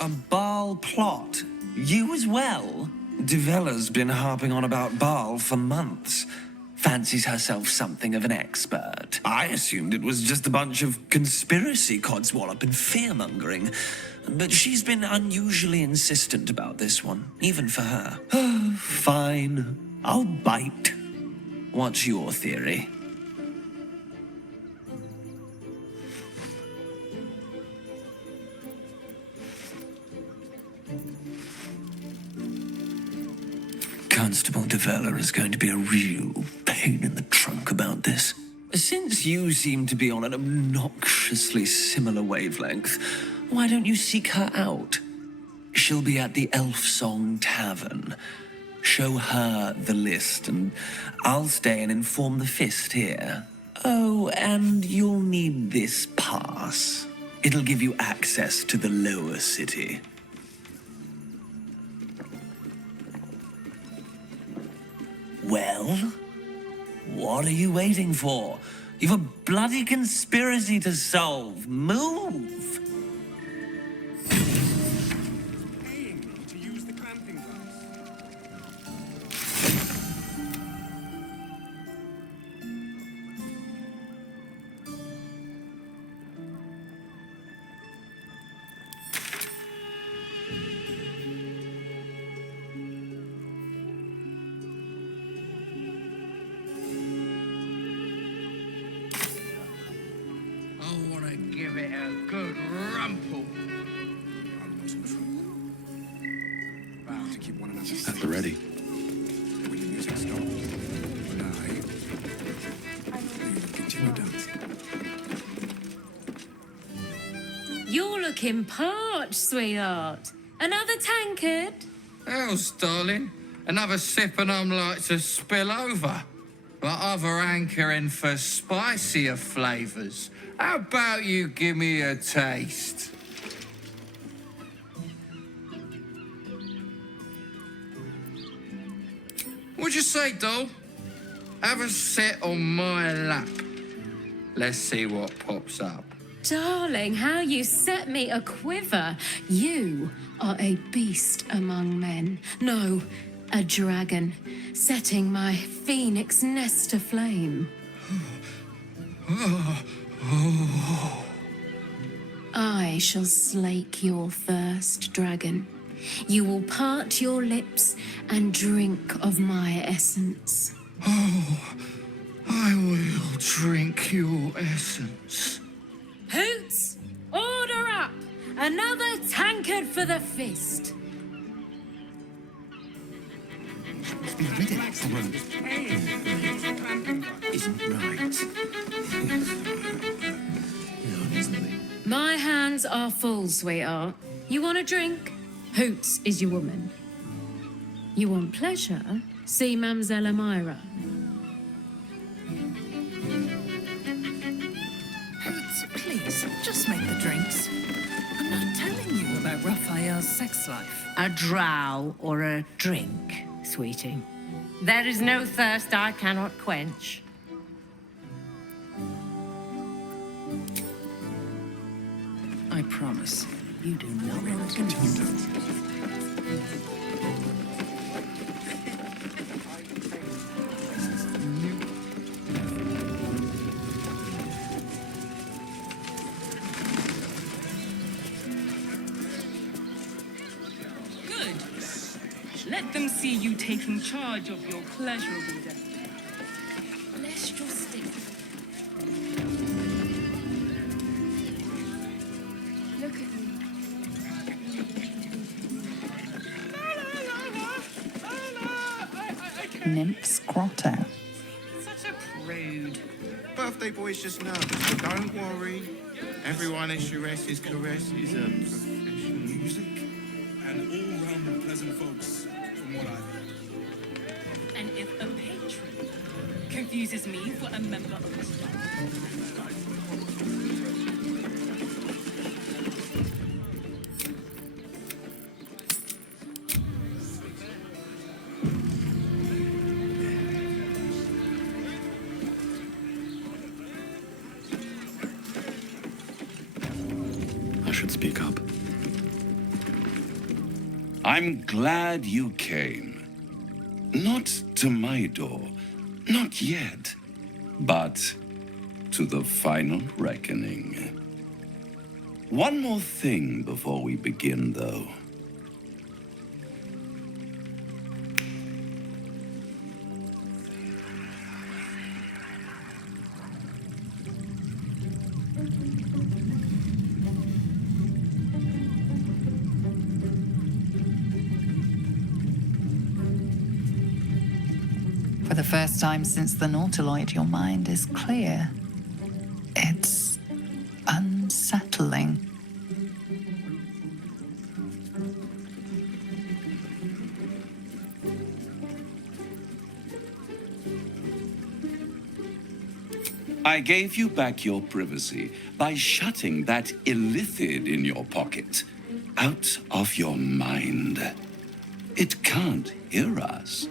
A Baal plot? You as well? Devella's been harping on about Baal for months. Fancies herself something of an expert. I assumed it was just a bunch of conspiracy codswallop and fear-mongering. But she's been unusually insistent about this one, even for her. Fine. I'll bite. What's your theory? Constable Devella is going to be a real pain in the trunk about this. Since you seem to be on an obnoxiously similar wavelength, why don't you seek her out? She'll be at the Elf Song Tavern. Show her the list, and I'll stay and inform the Fist here. Oh, and you'll need this pass. It'll give you access to the lower city. Well, what are you waiting for? You've a bloody conspiracy to solve. Move! Give it a good rumple. Vow to keep one another At the ready. When the music stops, and I continue dancing. You're looking parched, sweetheart. Another tankard? Else, darling. Another sip and I'm like to spill over. But other hankering for spicier flavours. How about you give me a taste? What'd you say, doll? Have a sit on my lap. Let's see what pops up. Darling, how you set me a quiver. You are a beast among men. No, a dragon, setting my phoenix nest aflame. I shall slake your thirst, dragon. You will part your lips and drink of my essence. Oh, I will drink your essence. Hoots, order up! Another tankard for the Fist. Must be rid of isn't right. My hands are full, sweetheart. You want a drink? Hoots is your woman. You want pleasure? See Mamselle Amira. Hoots, please, just make the drinks. I'm not telling you about Raphael's sex life. A drow or a drink, sweetie. There is no thirst I cannot quench. I promise. You do not want to know. Good. Let them see you taking charge of your pleasurable day. Bless your stick. Look at me. Nymph's grotto. Such a prude. Birthday boy's just nervous, but don't worry. Everyone caresses caresses a professional music. And all-round pleasant folks, from what I've heard. And if a patron confuses me for a member of the staff, I should speak up. I'm glad you came. Not to my door, not yet, but to the final reckoning. One more thing before we begin, though. For the first time since the Nautiloid, your mind is clear. It's unsettling. I gave you back your privacy by shutting that illithid in your pocket out of your mind. It can't hear us.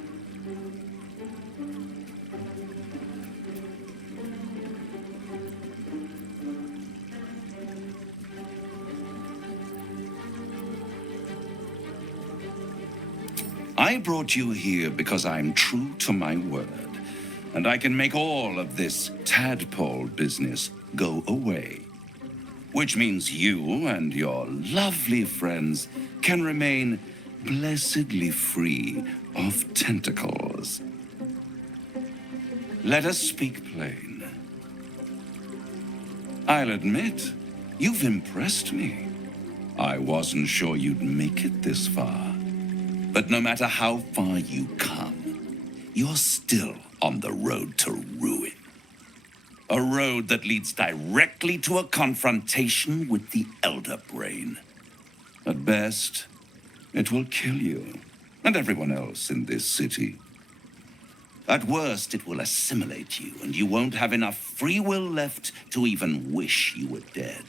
I brought you here because I'm true to my word, and I can make all of this tadpole business go away. Which means you and your lovely friends can remain blessedly free of tentacles. Let us speak plain. I'll admit, you've impressed me. I wasn't sure you'd make it this far. But no matter how far you come, you're still on the road to ruin. A road that leads directly to a confrontation with the Elder Brain. At best, it will kill you and everyone else in this city. At worst, it will assimilate you, and you won't have enough free will left to even wish you were dead.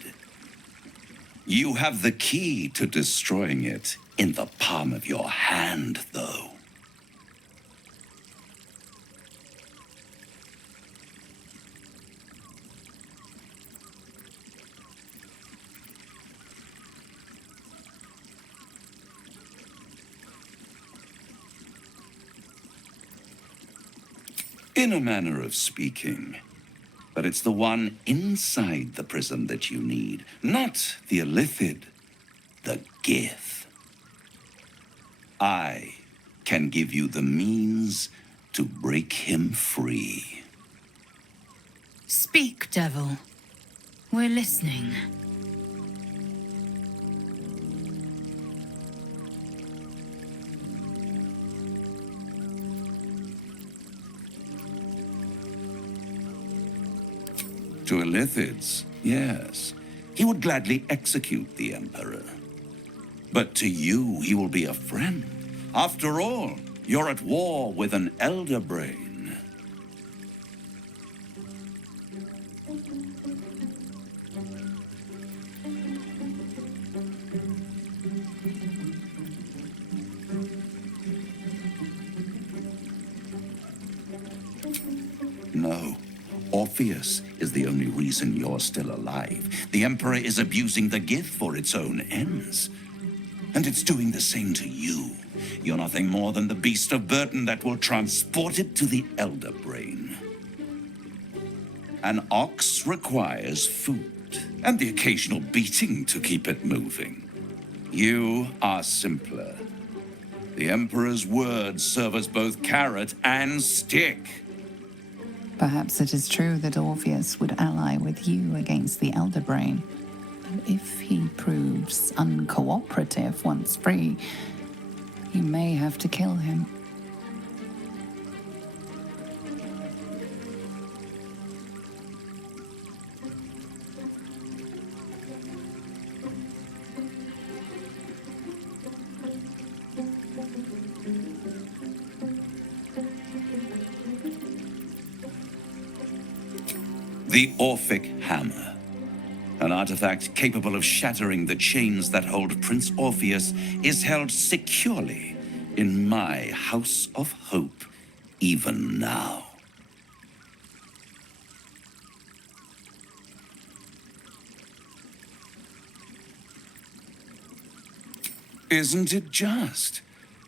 You have the key to destroying it in the palm of your hand, though. In a manner of speaking. But it's the one inside the prison that you need, not the illithid, the Gith. I can give you the means to break him free. Speak, devil. We're listening. To illithids, yes. He would gladly execute the Emperor. But to you, he will be a friend. After all, you're at war with an Elder Brain. No. Orpheus is the only reason you're still alive. The Emperor is abusing the gift for its own ends. And it's doing the same to you. You're nothing more than the beast of burden that will transport it to the Elder Brain. An ox requires food, and the occasional beating to keep it moving. You are simpler. The Emperor's words serve as both carrot and stick. Perhaps it is true that Orpheus would ally with you against the Elder Brain. But if he proves uncooperative once free, you may have to kill him. The Orphic Hammer. An artifact capable of shattering the chains that hold Prince Orpheus is held securely in my House of Hope, even now. Isn't it just?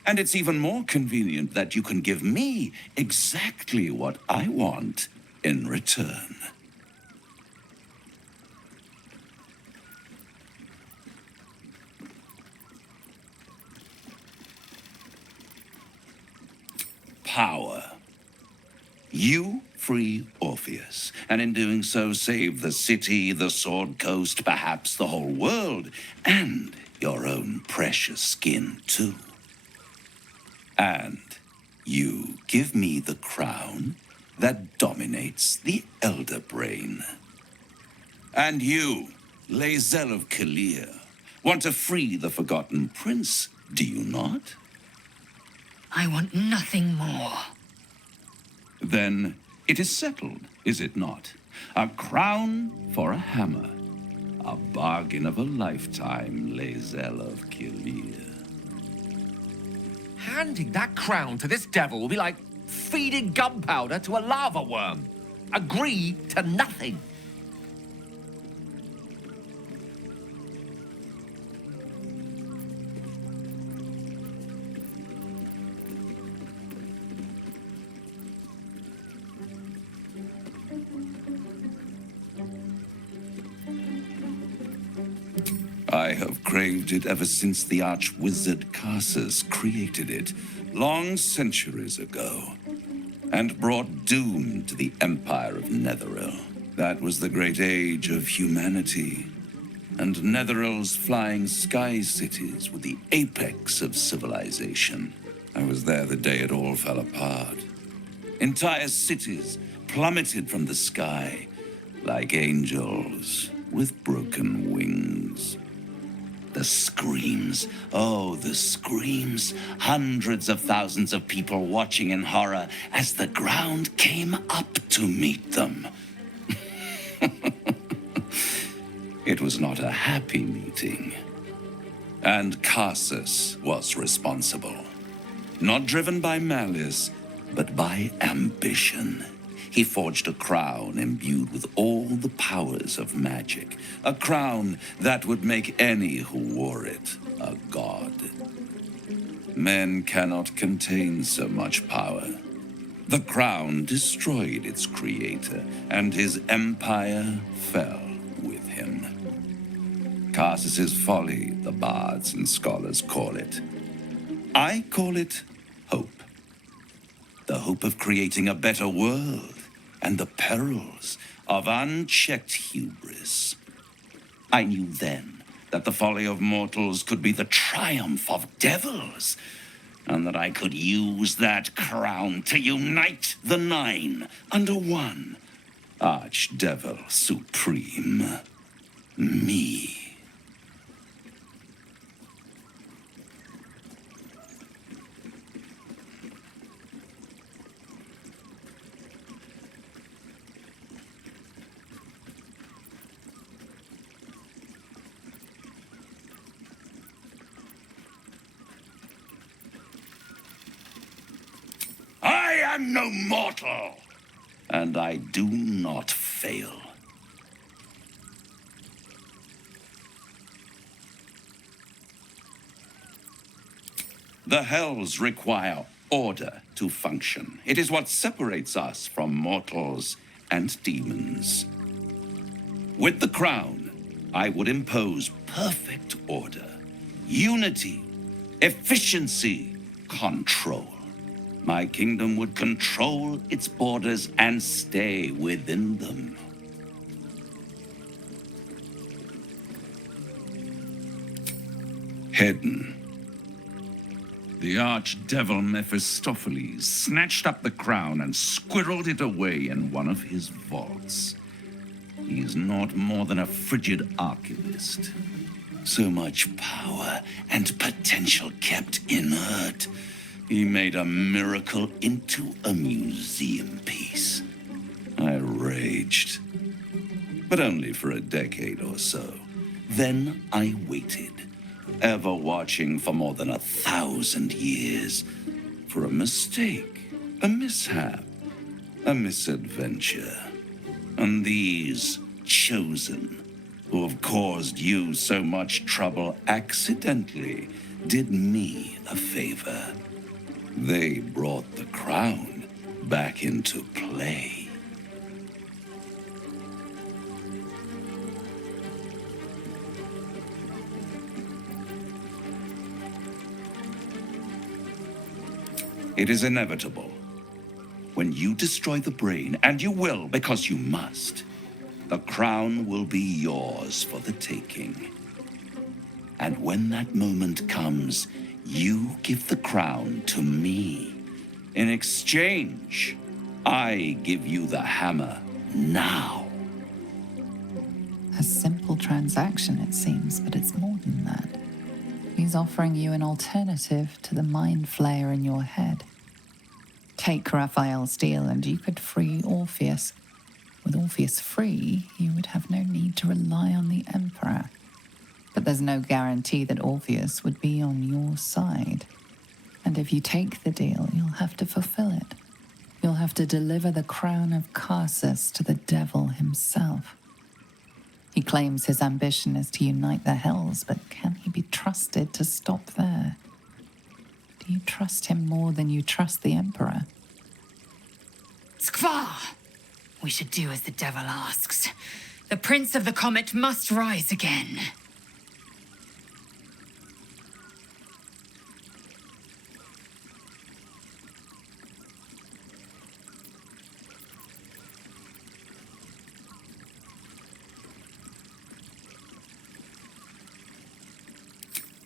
And it's even more convenient that you can give me exactly what I want in return. Power. You free Orpheus, and in doing so save the city, the Sword Coast, perhaps the whole world, and your own precious skin too. And you give me the crown that dominates the Elder Brain. And you, Lae'zel of Kalir, want to free the Forgotten Prince, do you not? I want nothing more. Then it is settled, is it not? A crown for a hammer. A bargain of a lifetime, Lae'zel of Kalir. Handing that crown to this devil will be like feeding gunpowder to a lava worm. Agree to nothing. I have craved it ever since the arch-wizard Karsus created it, long centuries ago, and brought doom to the Empire of Netheril. That was the great age of humanity, and Netheril's flying sky cities were the apex of civilization. I was there the day it all fell apart. Entire cities plummeted from the sky like angels with broken wings. The screams, oh, the screams. Hundreds of thousands of people watching in horror as the ground came up to meet them. It was not a happy meeting. And Karsus was responsible. Not driven by malice, but by ambition. He forged a crown imbued with all the powers of magic. A crown that would make any who wore it a god. Men cannot contain so much power. The crown destroyed its creator, and his empire fell with him. Karsus's folly, the bards and scholars call it. I call it hope. The hope of creating a better world. And the perils of unchecked hubris. I knew then that the folly of mortals could be the triumph of devils, and that I could use that crown to unite the nine under one Archdevil Supreme, me. I am no mortal, and I do not fail. The hells require order to function. It is what separates us from mortals and demons. With the crown, I would impose perfect order, unity, efficiency, control. My kingdom would control its borders and stay within them. Hidden. The archdevil Mephistopheles snatched up the crown and squirreled it away in one of his vaults. He is not more than a frigid archivist. So much power and potential kept inert. He made a miracle into a museum piece. I raged, but only for a decade or so. Then I waited, ever watching for more than 1,000 years, for a mistake, a mishap, a misadventure. And these chosen, who have caused you so much trouble accidentally, did me a favor. They brought the crown back into play. It is inevitable. When you destroy the brain, and you will because you must, the crown will be yours for the taking. And when that moment comes, you give the crown to me. In exchange, I give you the hammer now. A simple transaction, it seems, but it's more than that. He's offering you an alternative to the mind flayer in your head. Take Raphael's deal and you could free Orpheus. With Orpheus free, you would have no need to rely on the Emperor. But there's no guarantee that Orpheus would be on your side. And if you take the deal, you'll have to fulfill it. You'll have to deliver the crown of Carsus to the devil himself. He claims his ambition is to unite the hells, but can he be trusted to stop there? Do you trust him more than you trust the Emperor? Skvar! We should do as the devil asks. The Prince of the Comet must rise again.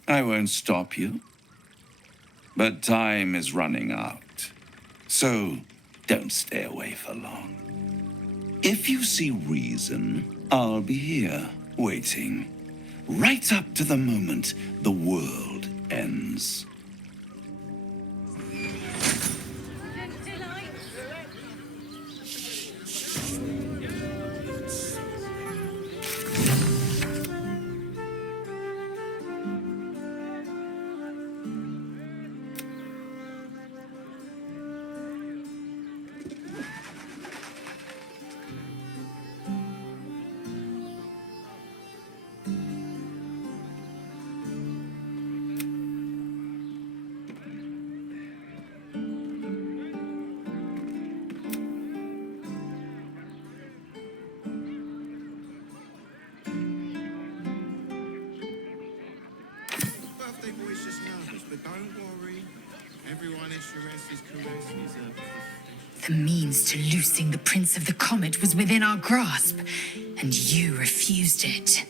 I won't stop you. But time is running out. So don't stay away for long. If you see reason, I'll be here, waiting. Right up to the moment the world ends. The means to loosing the Prince of the Comet was within our grasp, and you refused it.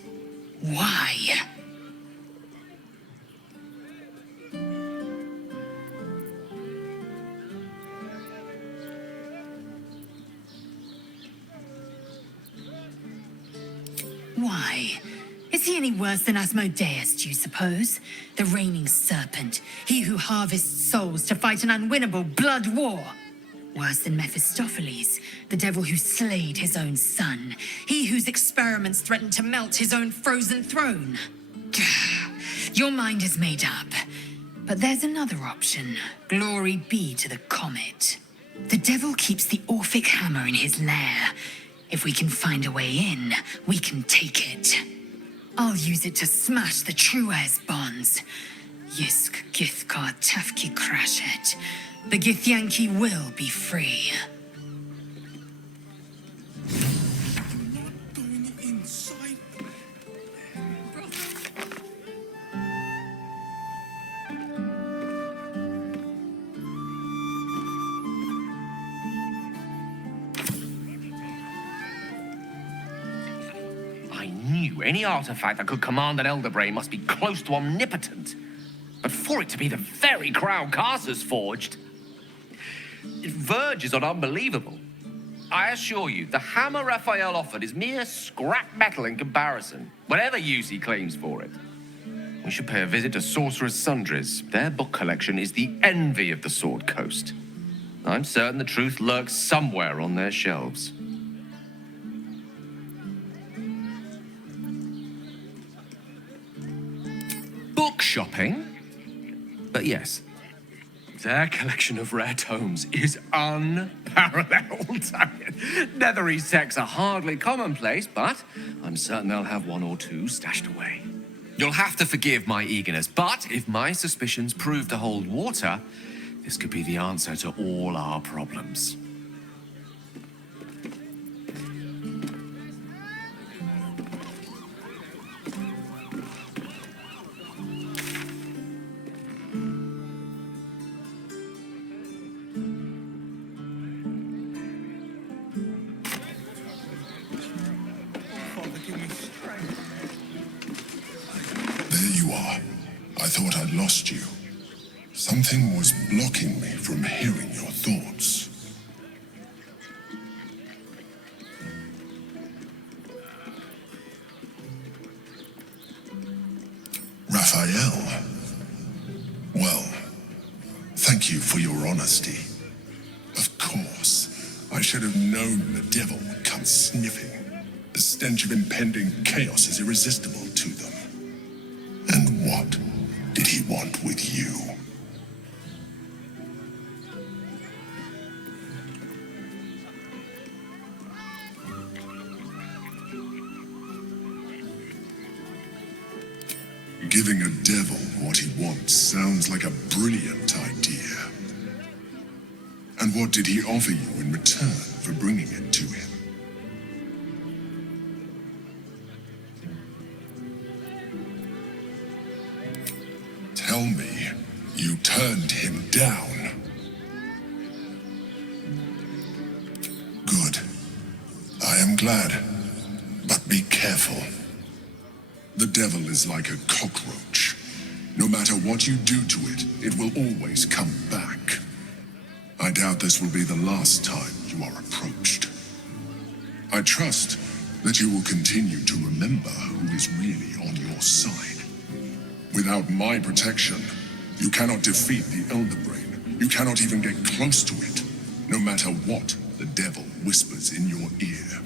Why? Why? Is he any worse than Asmodeus, do you suppose? The reigning serpent, he who harvests souls to fight an unwinnable blood war. Worse than Mephistopheles, the devil who slayed his own son. He whose experiments threatened to melt his own frozen throne. Your mind is made up. But there's another option. Glory be to the comet. The devil keeps the Orphic hammer in his lair. If we can find a way in, we can take it. I'll use it to smash the Truez bonds. Yisk Githkar Tafki Crashet. The Githyanki will be free. Any artifact that could command an Elder Brain must be close to omnipotent. But for it to be the very crown Carcer's forged, it verges on unbelievable. I assure you, the hammer Raphael offered is mere scrap metal in comparison, whatever use he claims for it. We should pay a visit to Sorcerer's Sundries. Their book collection is the envy of the Sword Coast. I'm certain the truth lurks somewhere on their shelves. Book shopping? But yes, their collection of rare tomes is unparalleled. Nethery texts are hardly commonplace, but I'm certain they'll have one or two stashed away. You'll have to forgive my eagerness, but if my suspicions prove to hold water, this could be the answer to all our problems. Lost you. Something was blocking me from hearing your thoughts. Raphael. Well, thank you for your honesty. Of course, I should have known the devil would come sniffing. The stench of impending chaos is irresistible to them. And what did he want with you? Giving a devil what he wants sounds like a brilliant idea. And what did he offer you in return for bringing it to him? Tell me, you turned him down. Good. I am glad. But be careful. The devil is like a cockroach. No matter what you do to it, it will always come back. I doubt this will be the last time you are approached. I trust that you will continue to remember who is really on your side. Without my protection, you cannot defeat the Elder Brain. You cannot even get close to it, no matter what the devil whispers in your ear.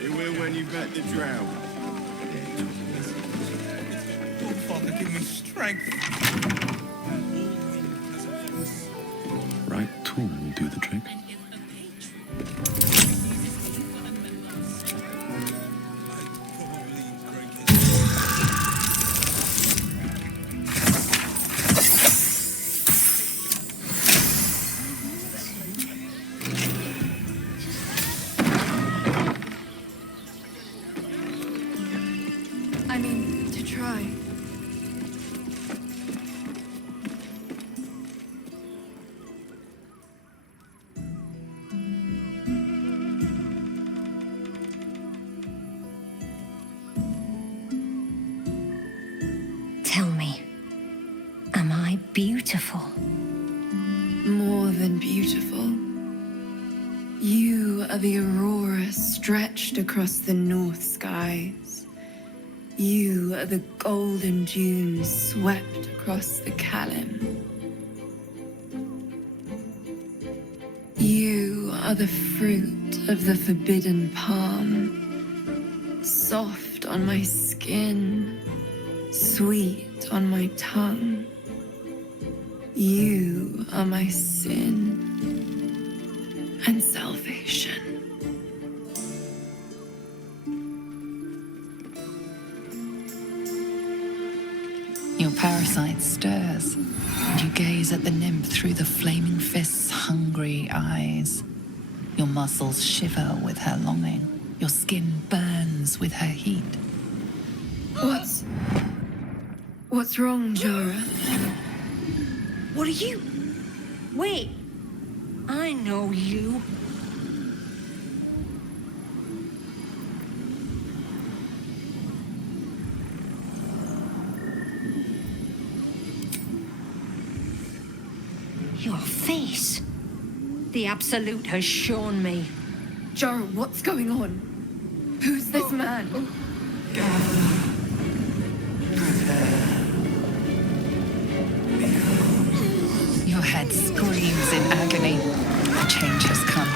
It will when you've met the drought. Oh, Father, give me strength. Right tool will do the trick. Tell me, am I beautiful? More than beautiful. You are the aurora stretched across the north skies. You are the golden dunes swept across the Kalim. You are the fruit of the forbidden palm, soft on my skin, sweet on my tongue. You are my sin and salvation. Your parasite stirs, and you gaze at the nymph through the flaming fist's hungry eyes. Your muscles shiver with her longing. Your skin burns with her heat. What's wrong, Jara? What are you? Wait. I know you. Your face. The Absolute has shown me. Jara, what's going on? Who's this man? Your head screams in agony. The change has come.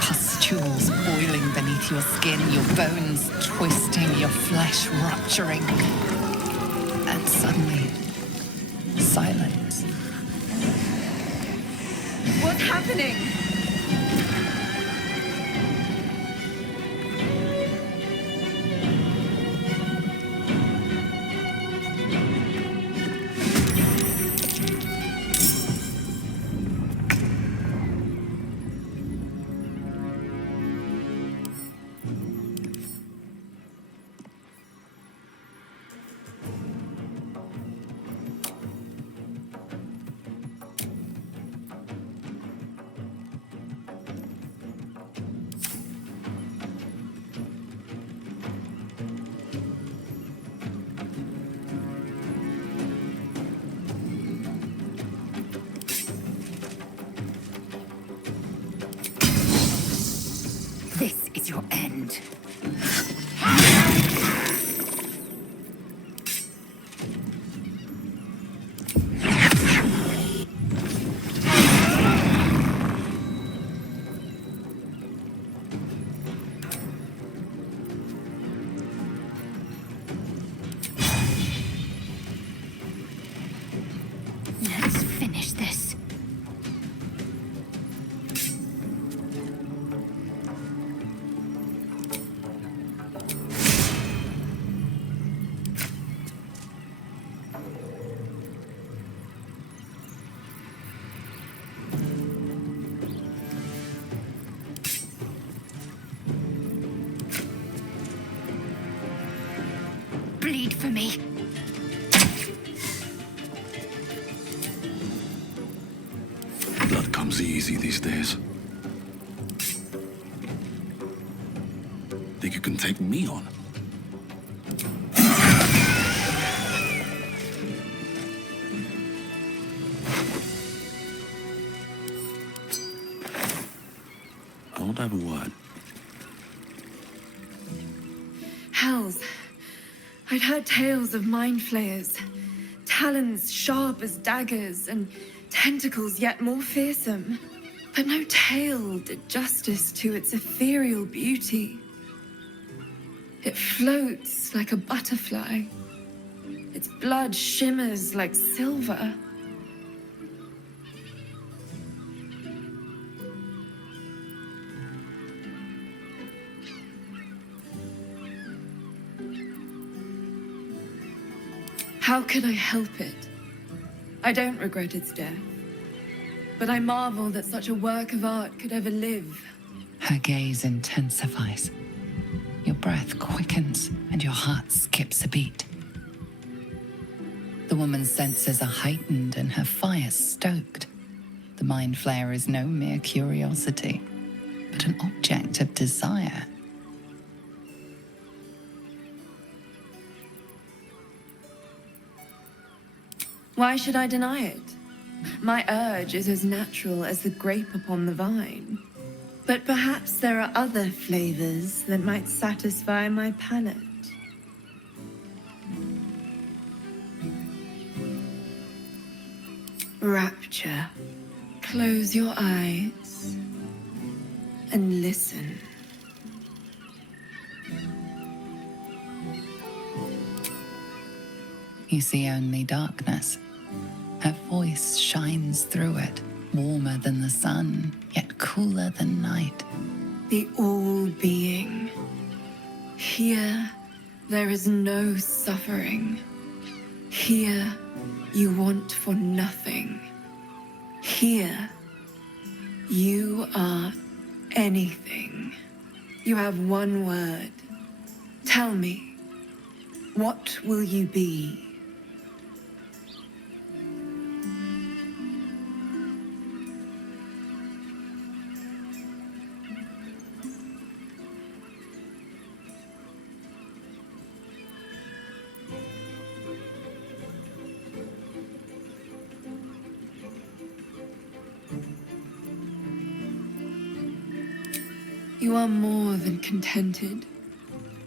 Pustules boiling beneath your skin, your bones twisting, your flesh rupturing. And suddenly, silence. What's happening? This is your end. Let's finish this. Bleed for me. Blood comes easy these days. Think you can take me on? I want to have a word. Hells. I'd heard tales of mind flayers, talons sharp as daggers, and tentacles yet more fearsome. But no tale did justice to its ethereal beauty. It floats like a butterfly. Its blood shimmers like silver. How could I help it? I don't regret its death, but I marvel that such a work of art could ever live. Her gaze intensifies. Your breath quickens and your heart skips a beat. The woman's senses are heightened and her fire stoked. The mind flayer is no mere curiosity, but an object of desire. Why should I deny it? My urge is as natural as the grape upon the vine. But perhaps there are other flavors that might satisfy my palate. Rapture. Close your eyes and listen. You see only darkness. Her voice shines through it, warmer than the sun, yet cooler than night. The all-being. Here, there is no suffering. Here, you want for nothing. Here, you are anything. You have one word. Tell me, what will you be? You are more than contented.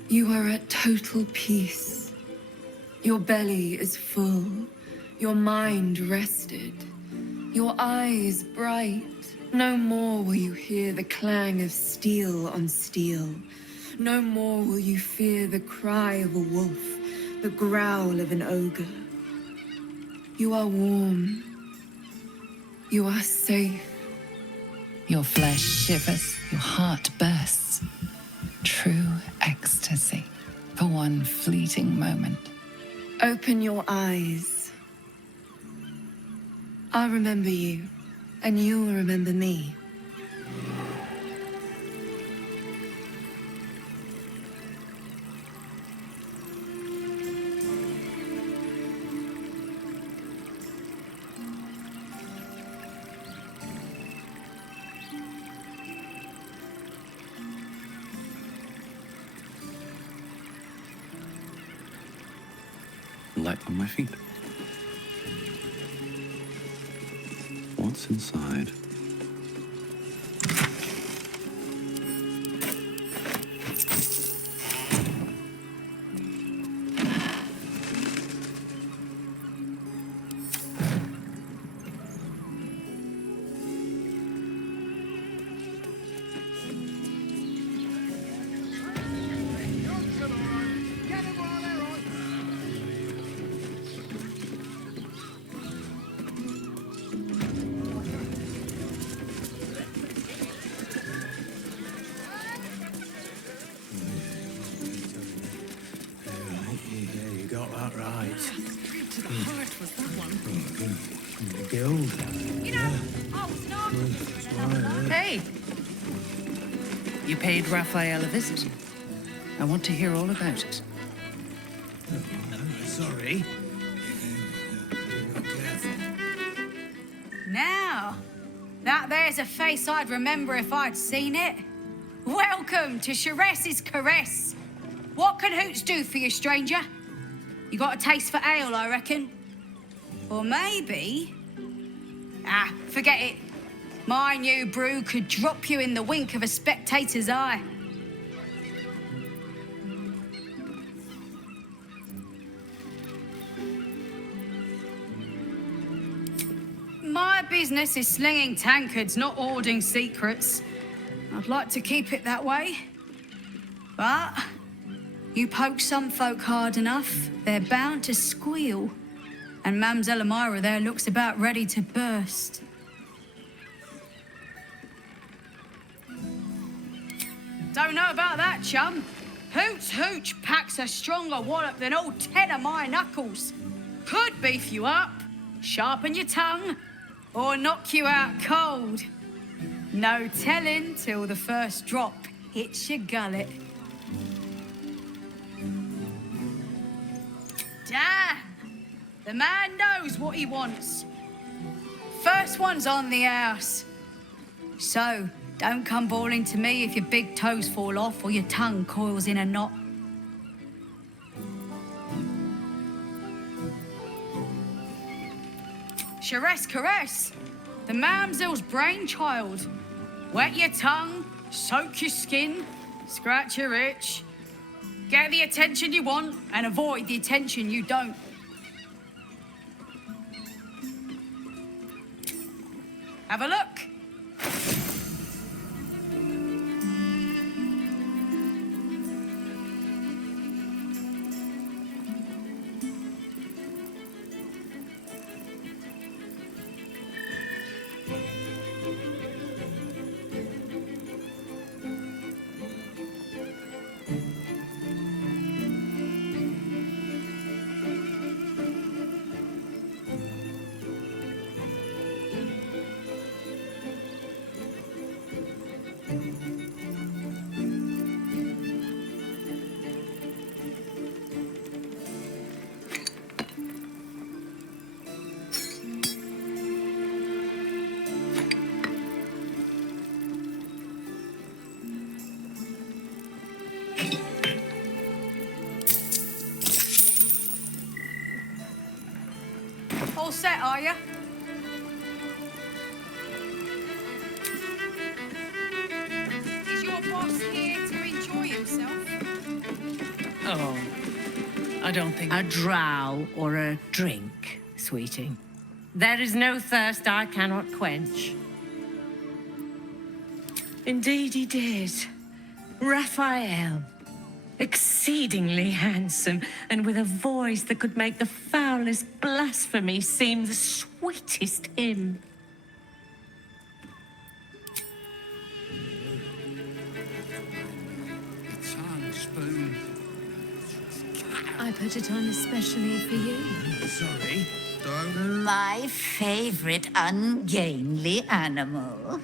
You are at total peace. Your belly is full, your mind rested, your eyes bright. No more will you hear the clang of steel on steel. No more will you fear the cry of a wolf, the growl of an ogre. You are warm. You are safe. Your flesh shivers, your heart bursts. True ecstasy for one fleeting moment. Open your eyes. I'll remember you, and you'll remember me. Light on my feet. What's inside? Hey! You paid Raphael a visit. I want to hear all about it. Sorry. Now, that there's a face I'd remember if I'd seen it. Welcome to Sharess's Caress. What can Hoots do for you, stranger? You got a taste for ale, I reckon? Or maybe... Ah, forget it. My new brew could drop you in the wink of a spectator's eye. My business is slinging tankards, not hoarding secrets. I'd like to keep it that way. But you poke some folk hard enough, they're bound to squeal. And Mamselle Elmira there looks about ready to burst. Don't know about that, chum. Hoots Hooch packs a stronger wallop than all 10 of my knuckles. Could beef you up, sharpen your tongue, or knock you out cold. No telling till the first drop hits your gullet. Damn! The man knows what he wants. First one's on the house. So, don't come bawling to me if your big toes fall off or your tongue coils in a knot. Sharess Caress, the mamsel's brainchild. Wet your tongue, soak your skin, scratch your itch. Get the attention you want and avoid the attention you don't. Have a look. All set, are you? Is your boss here to enjoy himself? Oh, I don't think... A drow or a drink, sweeting. There is no thirst I cannot quench. Indeed he did. Raphael. Exceedingly handsome, and with a voice that could make the foulest blasphemy seem the sweetest hymn. It's on, spoon. I put it on especially for you. Sorry. My favorite ungainly animal.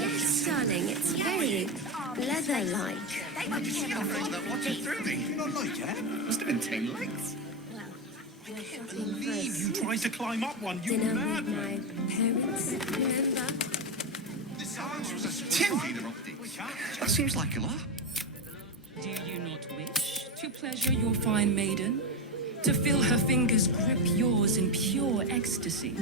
Yes, darling, it's very leather-like. You not like it? Must have been 10 legs. I can't believe you tried to climb up one, you dinner mad with my parents, remember? That seems like a lot. Do you not wish to pleasure your fine maiden? To feel her fingers grip yours in pure ecstasy?